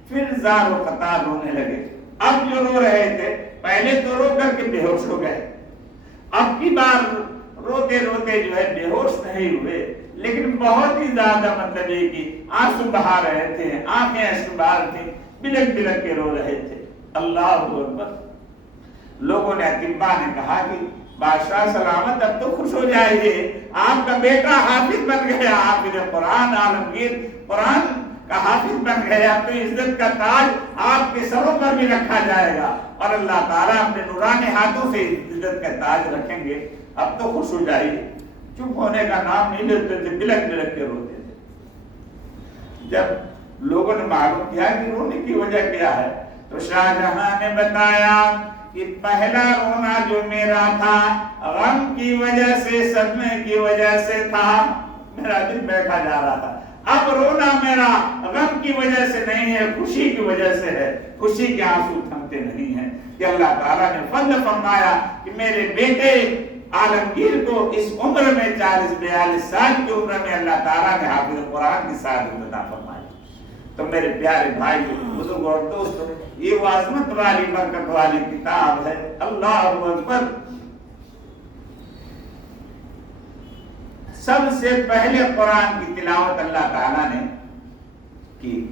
پھر زار و قطار رونے لگے۔ اب جو رو رہے تھے، پہلے تو رو کر کے بے ہوش ہو گئے، اب کی بار روتے روتے جو ہے بے ہوش نہیں ہوئے، لیکن بہت ہی زیادہ مطلب یہ کہ آنسو بہا رہے تھے، آنکھیں اشکبار تھیں، بلک بلک کے رو رہے تھے۔ اللہ اکبر۔ لوگوں نے، اطباء نے کہا کہ بادشاہ سلامت اب تو خوش ہو جائیے، آپ کا بیٹا حافظ بن گیا، حافظ قرآن، عالمگیر قرآن کا حافظ بن گیا، تو عزت کا تاج آپ کے سروں پر بھی رکھا جائے گا اور اللہ تعالیٰ اپنے نورانی ہاتھوں سے عزت کا تاج رکھیں گے، اب تو خوش ہو جائیے۔ چپ ہونے کا نام نہیں لیتے تھے، بلک بلک کے روتے تھے۔ جب لوگوں نے معلوم کیا کہ رونے کی وجہ کیا ہے تو شاہ جہاں نے بتایا کہ پہلا رونا جو میرا تھا غم کی وجہ سے، صدمے کی وجہ سے تھا، میرا دل بیٹھا جا رہا تھا۔ اب رونا میرا غم کی وجہ سے نہیں ہے، خوشی کی وجہ سے ہے، خوشی کے آنسو تھمتے نہیں ہیں کہ اللہ تعالیٰ نے فضل فرمایا کہ میرے بیٹے عالمگیر کو اس عمر میں 40-42 سال کی عمر میں اللہ تعالیٰ نے حافظ قرآن کی سعادت عطا فرمائی۔ تو میرے پیارے بھائی، بزرگ اور دوستوں، یہ وہ عظمت والی برکت والی کتاب ہے۔ اللہ اکبر۔ سب سے پہلے قرآن کی تلاوت اللہ تعالیٰ نے کی۔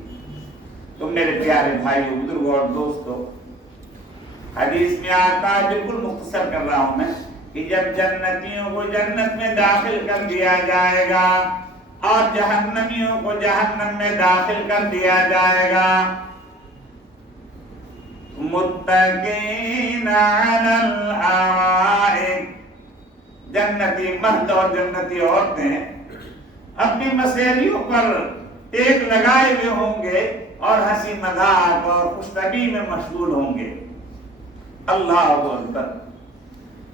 تو میرے پیارے بھائی، بزرگ اور دوستوں، حدیث میں آتا، بالکل مختصر کر رہا ہوں میں، کہ جب جنتیوں کو جنت میں داخل کر دیا جائے گا اور جہنمیوں کو جہنم میں داخل کر دیا جائے گا، متقین علی الارائک، جنتی مرد اور جنتی عورتیں اپنی مسیریوں پر ٹیک لگائے ہوئے ہوں گے اور ہنسی مذاق اور خوشطبعی میں مشغول ہوں گے۔ اللہ اکبر۔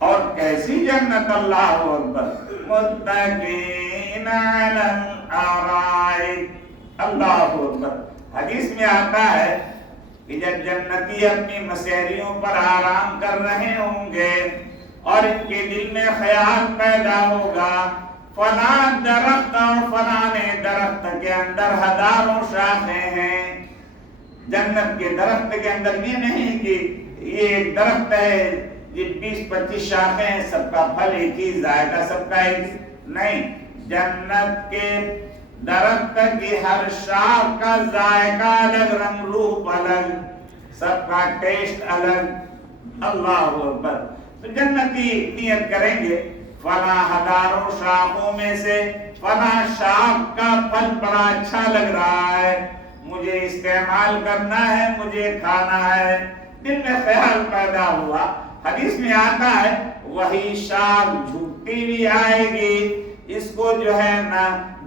اور کیسی جنت، اللہ اکبر، متقین علی الارائک، اللہ اکبر۔ حدیث میں آتا ہے کہ جب جنتی اپنی مسیریوں پر آرام کر رہے ہوں گے اور ان کے دل میں خیال پیدا ہوگا فلاں درخت اور فلاں درخت کے اندر ہزاروں شاخیں ہیں۔ جنت کے درخت کے اندر یہ نہیں کہ یہ ایک درخت ہے، یہ 20-25 شاخیں ہیں، سب کا پھل ایک ہی، ذائقہ سب کا ایک، نہیں، جنت کے درخت کی ہر شاخ کا ذائقہ الگ، رنگ روپ الگ، سب کا ٹیسٹ الگ۔ اللہ اکبر۔ تو جنتی نیت کریں گے فلاں ہزاروں شاخوں میں سے فلاں شاخ کا پھل بڑا اچھا لگ رہا ہے، مجھے استعمال کرنا ہے، مجھے کھانا ہے، دل میں خیال پیدا ہوا۔ حدیث میں آتا ہے وہی شاخ جھکتی بھی آئے گی، اس کو جو ہے نہ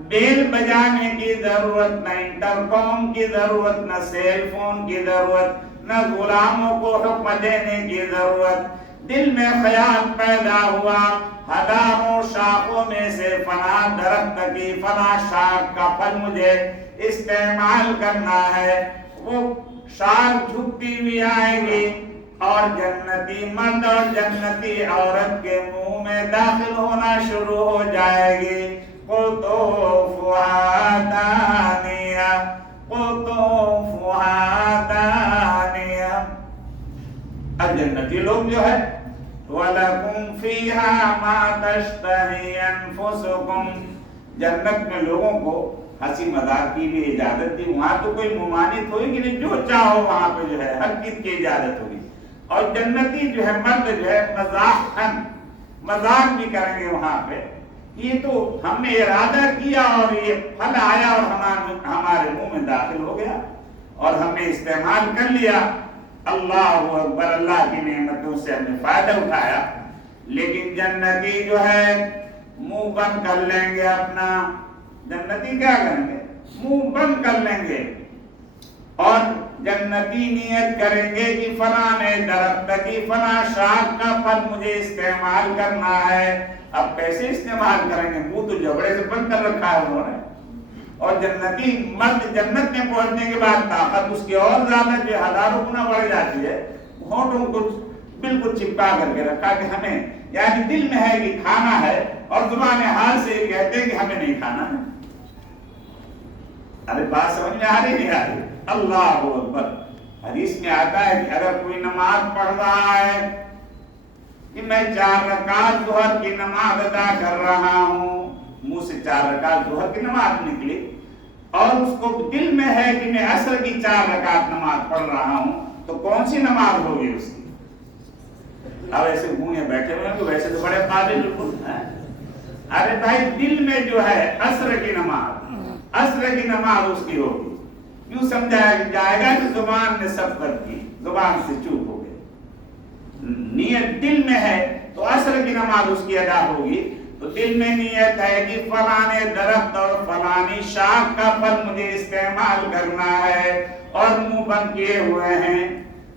بیل بجانے کی ضرورت، نہ انٹرکام کی ضرورت، نہ سیل فون کی ضرورت، نہ غلاموں کو حکم دینے کی ضرورت۔ دل میں خیال پیدا ہوا ہزاروں شاخوں میں سے فلاں درخت کی فلاں شاخ کا پھل مجھے استعمال کرنا ہے، وہ شاخ جھکتی بھی آئے گی اور جنتی مرد اور جنتی عورت کے منہ میں داخل ہونا شروع ہو جائے گی۔ قطوفها دانیہ قطوفها دانیہ. اب جنتی لوگ جو ہے وَلَكُمْ فِيهَا مَا تَشْتَهِي أَنفُسُكُمْ، جنت میں لوگوں کو ہنسی مذاق کی بھی اجازت دی. وہاں تو کوئی ممانعت ہوگی نہیں، جو چاہو وہاں پہ جو ہے ہر چیز کی اجازت ہوگی. اور جنتی جو ہے مرد جو ہے مذاق بھی کریں گے وہاں پہ. یہ تو ہم نے ارادہ کیا اور یہ پھل آیا اور ہمارے منہ میں داخل ہو گیا اور ہم نے استعمال کر لیا. اللہ اکبر، اللہ کی نعمتوں سے ہم نے فائدہ اٹھایا. لیکن جنتی جو ہے منہ بند کر لیں گے اپنا. جنتی کیا کریں گے؟ منہ بند کر لیں گے اور جنتی نیت کریں گے کہ فلاں درخت کی فلاں شاخ کا پھل مجھے استعمال کرنا ہے. اب کیسے استعمال کریں گے؟ منہ تو جبڑے سے بند کر رکھا ہے انہوں نے. اور جنتی مرد جنت میں پہنچنے کے بعد طاقت اس کی اور زیادہ جو ہزاروں گنا بڑھ جاتی ہے. ہونٹوں کو بالکل چپکا کر کے رکھا کہ ہمیں، یعنی دل میں ہے کہ کھانا ہے اور زبان حال سے یہ کہتے ہیں کہ ہمیں نہیں کھانا ہے. ارے بات سمجھ میں آ رہی نہیں آ رہی؟ اللہ اکبر. حدیث میں آتا ہے کہ اگر کوئی نماز پڑھ رہا ہے کہ میں 4 رکعت ظہر کی نماز ادا کر رہا ہوں، منہ سے 4 رکعت ظہر کی نماز نکلی اور اس کو دل میں ہے کہ میں عصر کی 4 رکعت نماز پڑھ رہا ہوں، تو کون سی نماز ہوگی اس کی؟ اب ایسے گھومے بیٹھے ہوئے ہیں تو ویسے تو بڑے قابل ہیں. ارے بھائی دل میں جو ہے عصر کی نماز اس کی ہوگی. یوں سمجھایا جائے گا کہ زبان نے سبقت کی، زبان سے چوک ہو گئی. نیت دل میں ہے تو عصر کی نماز اس کی ادا ہوگی. تو دل میں نیت ہے کہ فلانے درخت اور فلانی شاخ کا پھل مجھے استعمال کرنا ہے اور منہ بند کیے ہوئے ہیں.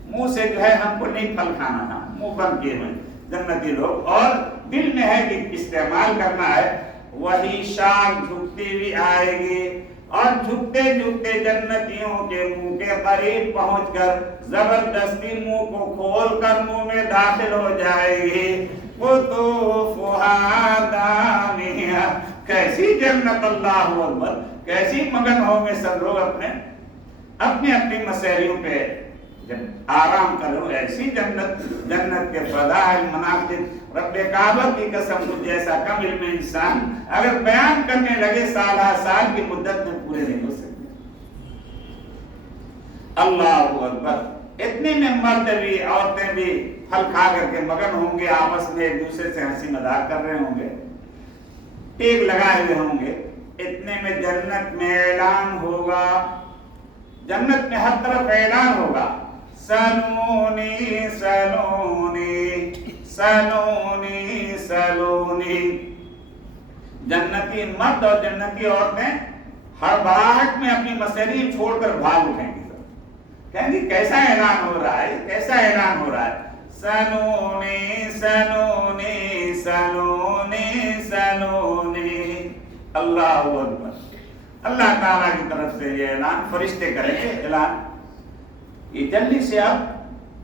منہ سے جو ہے ہم کو نہیں پھل کھانا تھا، منہ بند کیے ہوئے جنتی لوگ، اور دل میں ہے کہ استعمال کرنا ہے. وہی شاخ جھکتی ہوئی آئے گی اور جھکتے جھکتے جنتیوں کے منہ کے قریب پہنچ کر زبردستی منہ کو کھول کر منہ میں داخل ہو جائے گی. قطوفها دانیہ. کیسی جنت، اللہ اکبر، کیسی مگن ہوں گے سب لوگ اپنی مسحریوں پہ جب آرام کرو. ایسی جنت کے فضائل مناقب، رب کعبہ کی قسم مجھ جیسا کم علم انسان اگر بیان کرنے لگے سال کی مدت میں پورے نہیں ہو سکتے. اللہ اکبر. اتنے میں مرد بھی عورتیں بھی پھل کھا کر کے مگن ہوں گے، آپس میں ایک دوسرے سے ہنسی مذاق کر رہے ہوں گے، ٹیک لگائے ہوئے ہوں گے. اتنے میں جنت میں اعلان ہوگا، جنت میں ہر طرف اعلان ہوگا، سلونی سلونی سلونی سلونی. جنتی مرد اور جنتی عورتیں ہڑبڑاہٹ میں اپنی مسحری چھوڑ کر بھاگ اٹھیں گی. کہیں گے کیسا اعلان ہو رہا ہے، کیسا اعلان ہو رہا ہے؟ سلونی سلونی سلونی سلونی. اللہ اکبر. اللہ تعالیٰ کی طرف سے یہ اعلان فرشتے کریں گے. اعلان یہ جلدی سے اب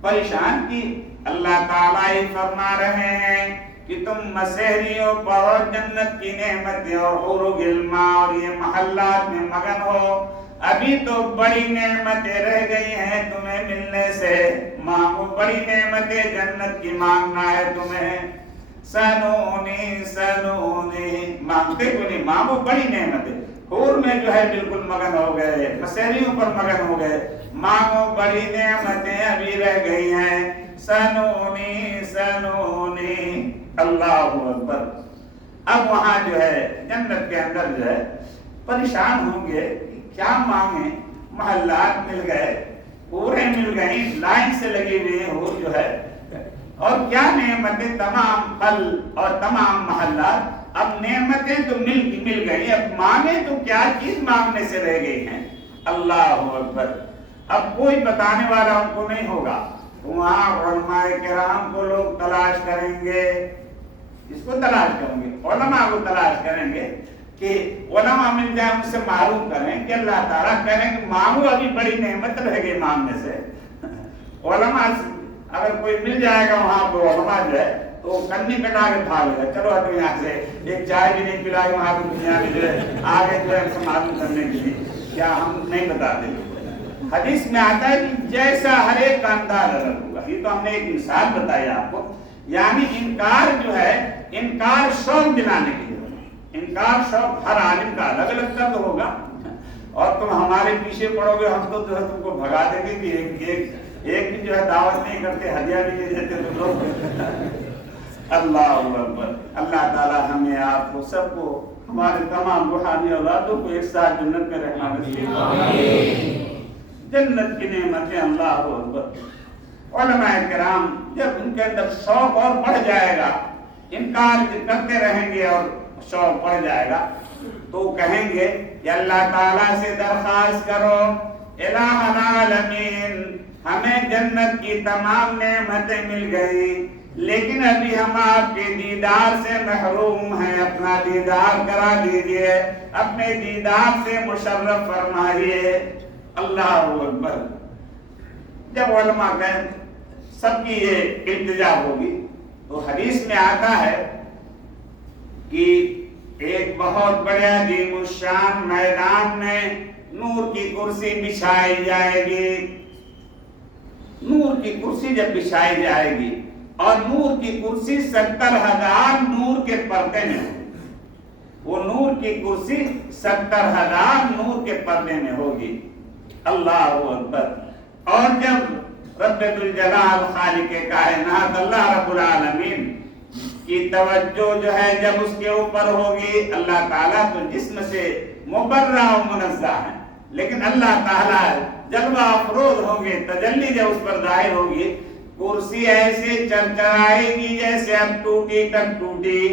پریشان کی. اللہ تعالیٰ ہی فرما رہے ہیں کہ تم مسحریوں پر جنت کی نعمتیں اور حور و غلمان اور یہ محلات میں مگن ہو. ابھی تو بڑی نعمتیں رہ گئی ہیں تمہیں ملنے سے. مانگو، بڑی نعمتیں جنت کی مانگنا ہے تمہیں. سنونی سنونی. مانگتے کو نہیں، مانگو بڑی نعمتیں. حور میں جو ہے بالکل مگن ہو گئے، مسحریوں پر مگن ہو گئے. مانگو بڑی نعمتیں ابھی رہ گئی ہیں. سنونی سنونی. اللہ اکبر. اب وہاں جو ہے جنت کے اندر جو ہے پریشان ہوں گے، کیا مانگیں. محلات مل گئے، حوریں مل گئیں، لائن سے لگی ہوئی حور جو ہے، اور کیا نعمتیں، تمام پھل اور تمام محلات. اب نعمتیں تو مل گئی، اب مانگے تو کیا چیز مانگنے سے رہ گئی ہیں. اللہ اکبر. اب کوئی بتانے والا ان کو نہیں ہوگا. وہاں علماء کرام کو لوگ تلاش کریں گے. اس کو تلاش کریں گے، علماء کو تلاش کریں گے کہ علماء مل جائیں، ان سے معلوم کریں کہ اللہ تعالیٰ کہیں کہ مانگو، ابھی بڑی نعمت رہ گئی مانگنے سے. علماء اگر کوئی مل جائے گا وہاں پہ علماء جو ہے تو کنی کٹا کے بھاگ گیا، چلو ہٹو یہاں سے، ایک چائے بھی نہیں پلائی وہاں پہ دنیا میں جو ہے آگے جو ہے معلوم کرنے کے لیے، کیا ہم نہیں بتاتے؟ حدیث میں آتا ہے کہ جیسا ہر ایک کا انداز الگ ہوگا. یہ تو ہم نے ایک مثال بتائی آپ کو. یعنی انکار جو ہے، انکار شوق دلانے کے لیے، انکار شوق ہر عالم کا الگ الگ قد ہوگا. اور تم ہمارے پیچھے پڑو گے، ہم تو جو ہے تم کو بھگا دیں گے کہ ایک بھی جو ہے دعوت نہیں کرتے، ہدیہ بھی نہیں دیتے تم لوگ. اللہ اکبر. اللہ تعالی ہمیں آپ کو سب کو، ہمارے تمام روحانی اولادوں کو ایک ساتھ جنت میں رہنا نصیب فرمائے. جنت کی نعمتیں اللہ اکبر. علماء کرام جب ان کے اندر شوق اور بڑھ جائے گا، انکار کرتے رہیں گے اور شوق بڑھ جائے گا، تو کہیں گے کہ اللہ تعالیٰ سے درخواست کرو، الہ العالمین ہمیں جنت کی تمام نعمتیں مل گئی، لیکن ابھی ہم آپ کے دیدار سے محروم ہیں، اپنا دیدار کرا دیجئے، اپنے دیدار سے مشرف فرمائیے. اللہ اکبر. جب علماء کہیں سب کی یہ التجا ہوگی، تو حدیث میں آتا ہے کہ ایک بہت بڑے عظیم الشان میدان میں نور کی کرسی بچھائی جائے گی. نور کی کرسی جب بچھائی جائے گی، اور نور کی کرسی 70,000 نور کے پردے میں ہوگی. وہ نور کی کرسی 70,000 نور کے پردے میں ہوگی. اللہ اکبر. اور جب رب الجلال خالق کائنات اللہ رب العالمین کی توجہ جو ہے جب اس کے اوپر ہوگی، اللہ تعالیٰ تو جسم سے مبرہ و منزہ ہے، لیکن اللہ تعالیٰ جلوہ افروز ہوں گے، تجلی جب اس پر ظاہر ہوگی، کرسی ایسے چرچرائے گی جیسے اب ٹوٹی تک ٹوٹی.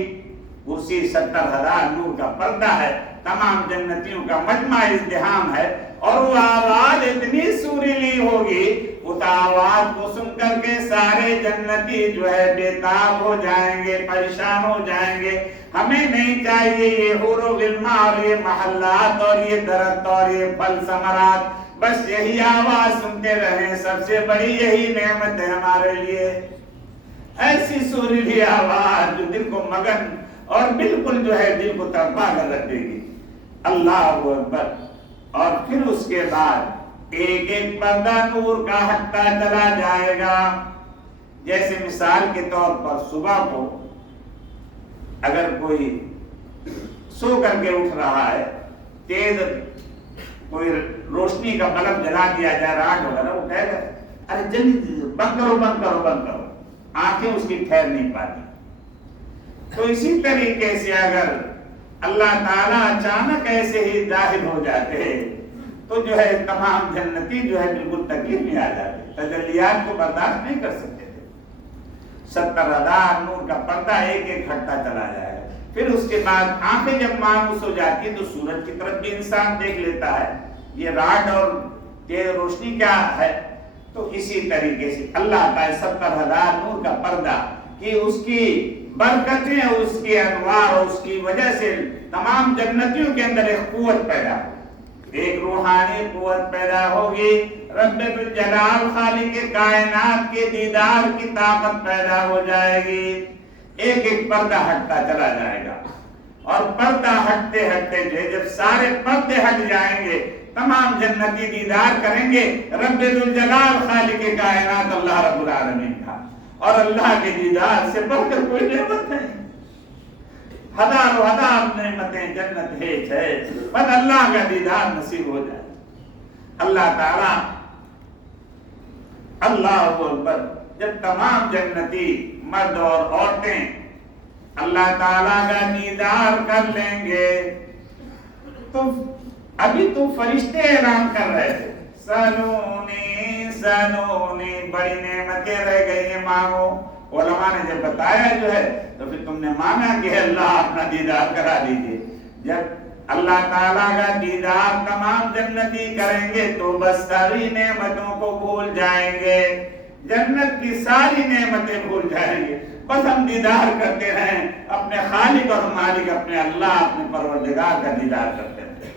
کرسی 70,000 نور کا پردہ ہے، تمام جنتیوں کا مجمع ازدحام ہے، اور وہ آواز اتنی سریلی ہوگی، اس آواز کو سن کر کے سارے جنتی جو ہے بےتاب ہو جائیں گے، پریشان ہو جائیں گے. ہمیں نہیں چاہیے یہ حور و غلما اور یہ محلات اور یہ درخت اور یہ پھل ثمرات، بس یہی آواز سنتے رہیں، سب سے بڑی یہی نعمت ہے ہمارے لیے. ایسی سریلی آواز جو دل کو مگن اور بالکل جو ہے دل کو تڑپا کر رکھ دے گی. اللہ اکبر. اور پھر اس کے بعد ایک ایک پردہ نور کا ہٹتا چلا جائے گا. جیسے مثال کے طور پر صبح کو اگر کوئی سو کر کے اٹھ رہا ہے، تیز کوئی روشنی کا بلب جلا دیا جائے، راڈ وغیرہ، وہ کہے گا ارے جلدی بند کرو بند کرو بند کرو، آنکھیں اس کی ٹھہر نہیں پاتی. تو اسی طریقے سے اگر اللہ تعالیٰ اچانک ایسے ہی ظاہر ہو جاتے تو جو ہے تمام جنتی جو ہے بالکل تکلیف میں آ جاتے، تجلیات کو برداشت نہیں کر سکتے تھے. 70,000 نور کا پردہ ایک ایک ہٹتا چلا جائے گا. پھر اس کے بعد آنکھیں جب مانوس ہو جاتی تو سورج کی طرف بھی انسان دیکھ لیتا ہے، یہ راڈ اور یہ روشنی کیا ہے. تو اسی طریقے سے اللہ تعالیٰ 70,000 نور کا پردہ کہ اس کی برکتیں، اس کی انوار اور اس کی وجہ سے تمام جنتیوں کے اندر ایک قوت پیدا ہوگی، ایک روحانی قوت پیدا ہوگی. رب الجلال خالق کائنات کے دیدار کی طاقت پیدا ہو جائے گی. ایک ایک پردہ ہٹتا چلا جائے گا، اور پردہ ہٹتے ہٹتے جب سارے پردے ہٹ جائیں گے، تمام جنتی دیدار کریں گے رب الجلال خالق کائنات اللہ رب العالمین کا. اور اللہ کے دیدار سے بڑھ کر کوئی نعمت نہیں. ہزاروں ہزار نعمتیں جنت ہے، بس اللہ کا دیدار نصیب ہو جائے. اللہ تعالی اللہ اکبر. جب تمام جنتی مرد اور عورتیں اللہ تعالیٰ کا دیدار کر لیں گے، تو ابھی تو فرشتے اعلان کر رہے تھے سلونی سلونی، بڑی نعمتیں رہ گئی ہیں، مانگو. علماء نے جب بتایا جو ہے تو پھر تم نے مانا کہ اللہ اپنا دیدار کرا دیجئے. جب اللہ تعالیٰ کا دیدار تمام جنتی کریں گے تو بس ساری نعمتوں کو بھول جائیں گے، جنت کی ساری نعمتیں بھول جائیں گے. بس ہم دیدار کرتے رہیں اپنے خالق اور مالک، اپنے اللہ، اپنے پروردگار کا دیدار کرتے رہیں.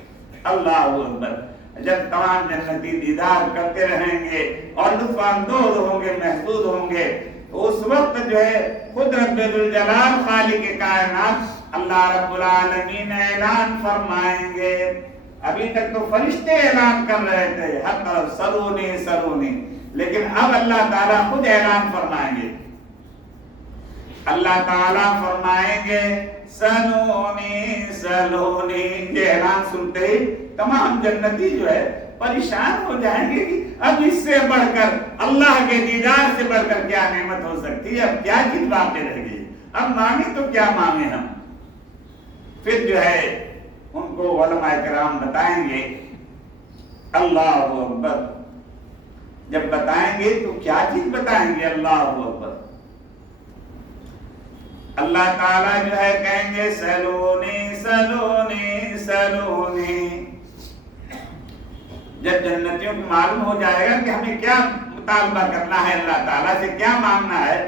اللہ اکبر. جب تمام جنتی دیدار کرتے رہیں گے اور لطف اندوز ہوں گے، محسوس ہوں گے، اس وقت جو ہے خود رب ذوالجلال خالق کائنات اللہ رب العالمین اعلان فرمائیں گے. ابھی تک تو فرشتے اعلان کر رہے تھے ہر طرف سلونی سلونی، لیکن اب اللہ تعالیٰ خود اعلان فرمائیں گے. اللہ تعالیٰ فرمائیں گے سلونی سلونی. یہ اعلان سنتے ہی تمام جنتی جو ہے پریشان ہو جائیں گے کہ اب اس سے بڑھ کر اللہ کے دیدار سے بڑھ کر کیا نعمت ہو سکتی ہے، اب کیا چیز باقی رہ گئی، اب مانگے تو کیا مانگے ہم. پھر جو ہے ان کو علماء کرام بتائیں گے اللہ اکبر. جب بتائیں گے تو کیا چیز بتائیں گے؟ اللہ اکبر. اللہ تعالیٰ جو ہے کہیں گے سلونی سلونی سلونی. جب جنتیوں کو معلوم ہو جائے گا کہ ہمیں کیا مطالبہ کرنا ہے، اللہ تعالیٰ سے کیا مانگنا ہے،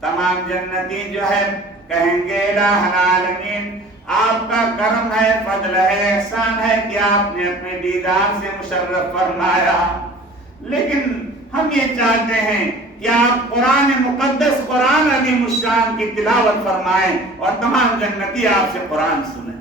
تمام جنتی جو ہے کہیں گے الہ العالمین آپ کا کرم ہے، فضل ہے، احسان ہے کہ آپ نے اپنے دیدار سے مشرف فرمایا، لیکن ہم یہ چاہتے ہیں کہ آپ قرآن مقدس قرآن عظیم الشان کی تلاوت فرمائیں اور تمام جنتی آپ سے قرآن سنیں.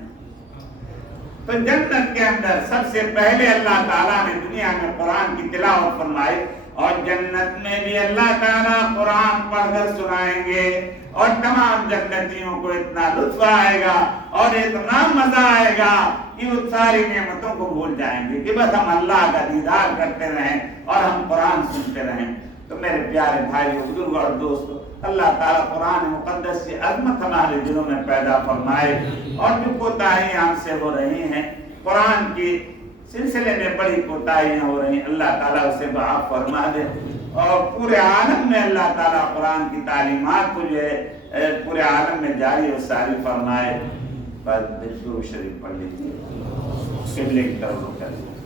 تو جنت کے اندر سب سے پہلے اللہ تعالیٰ نے دنیا میں قرآن کی تلاوت فرمائی، اور جنت میں بھی اللہ تعالیٰ قرآن پڑھ کر سنائیں گے، اور تمام جنتیوں کو اتنا لطف آئے گا اور اتنا مزہ آئے گا کہ وہ ساری نعمتوں کو بھول جائیں گے کہ بس ہم اللہ کا دیدار کرتے رہیں اور ہم قرآن سنتے رہیں. تو میرے پیارے بھائیو، بزرگ اور دوستو، اللہ تعالیٰ قرآن مقدس کی عظمت ہمارے دلوں میں پیدا فرمائے، اور جو کوتاہیاں ہم سے ہو رہی ہیں قرآن کی سلسلے میں بڑی کوتاہیاں ہو رہی ہیں، اللہ تعالیٰ اسے معاف فرما دے، اور پورے عالم میں اللہ تعالیٰ قرآن کی تعلیمات کو جو ہے پورے عالم میں جاری و ساری فرمائے. بس درود شریف پڑھ لیجیے، قبلے کی طرف رخ کر لیجیے.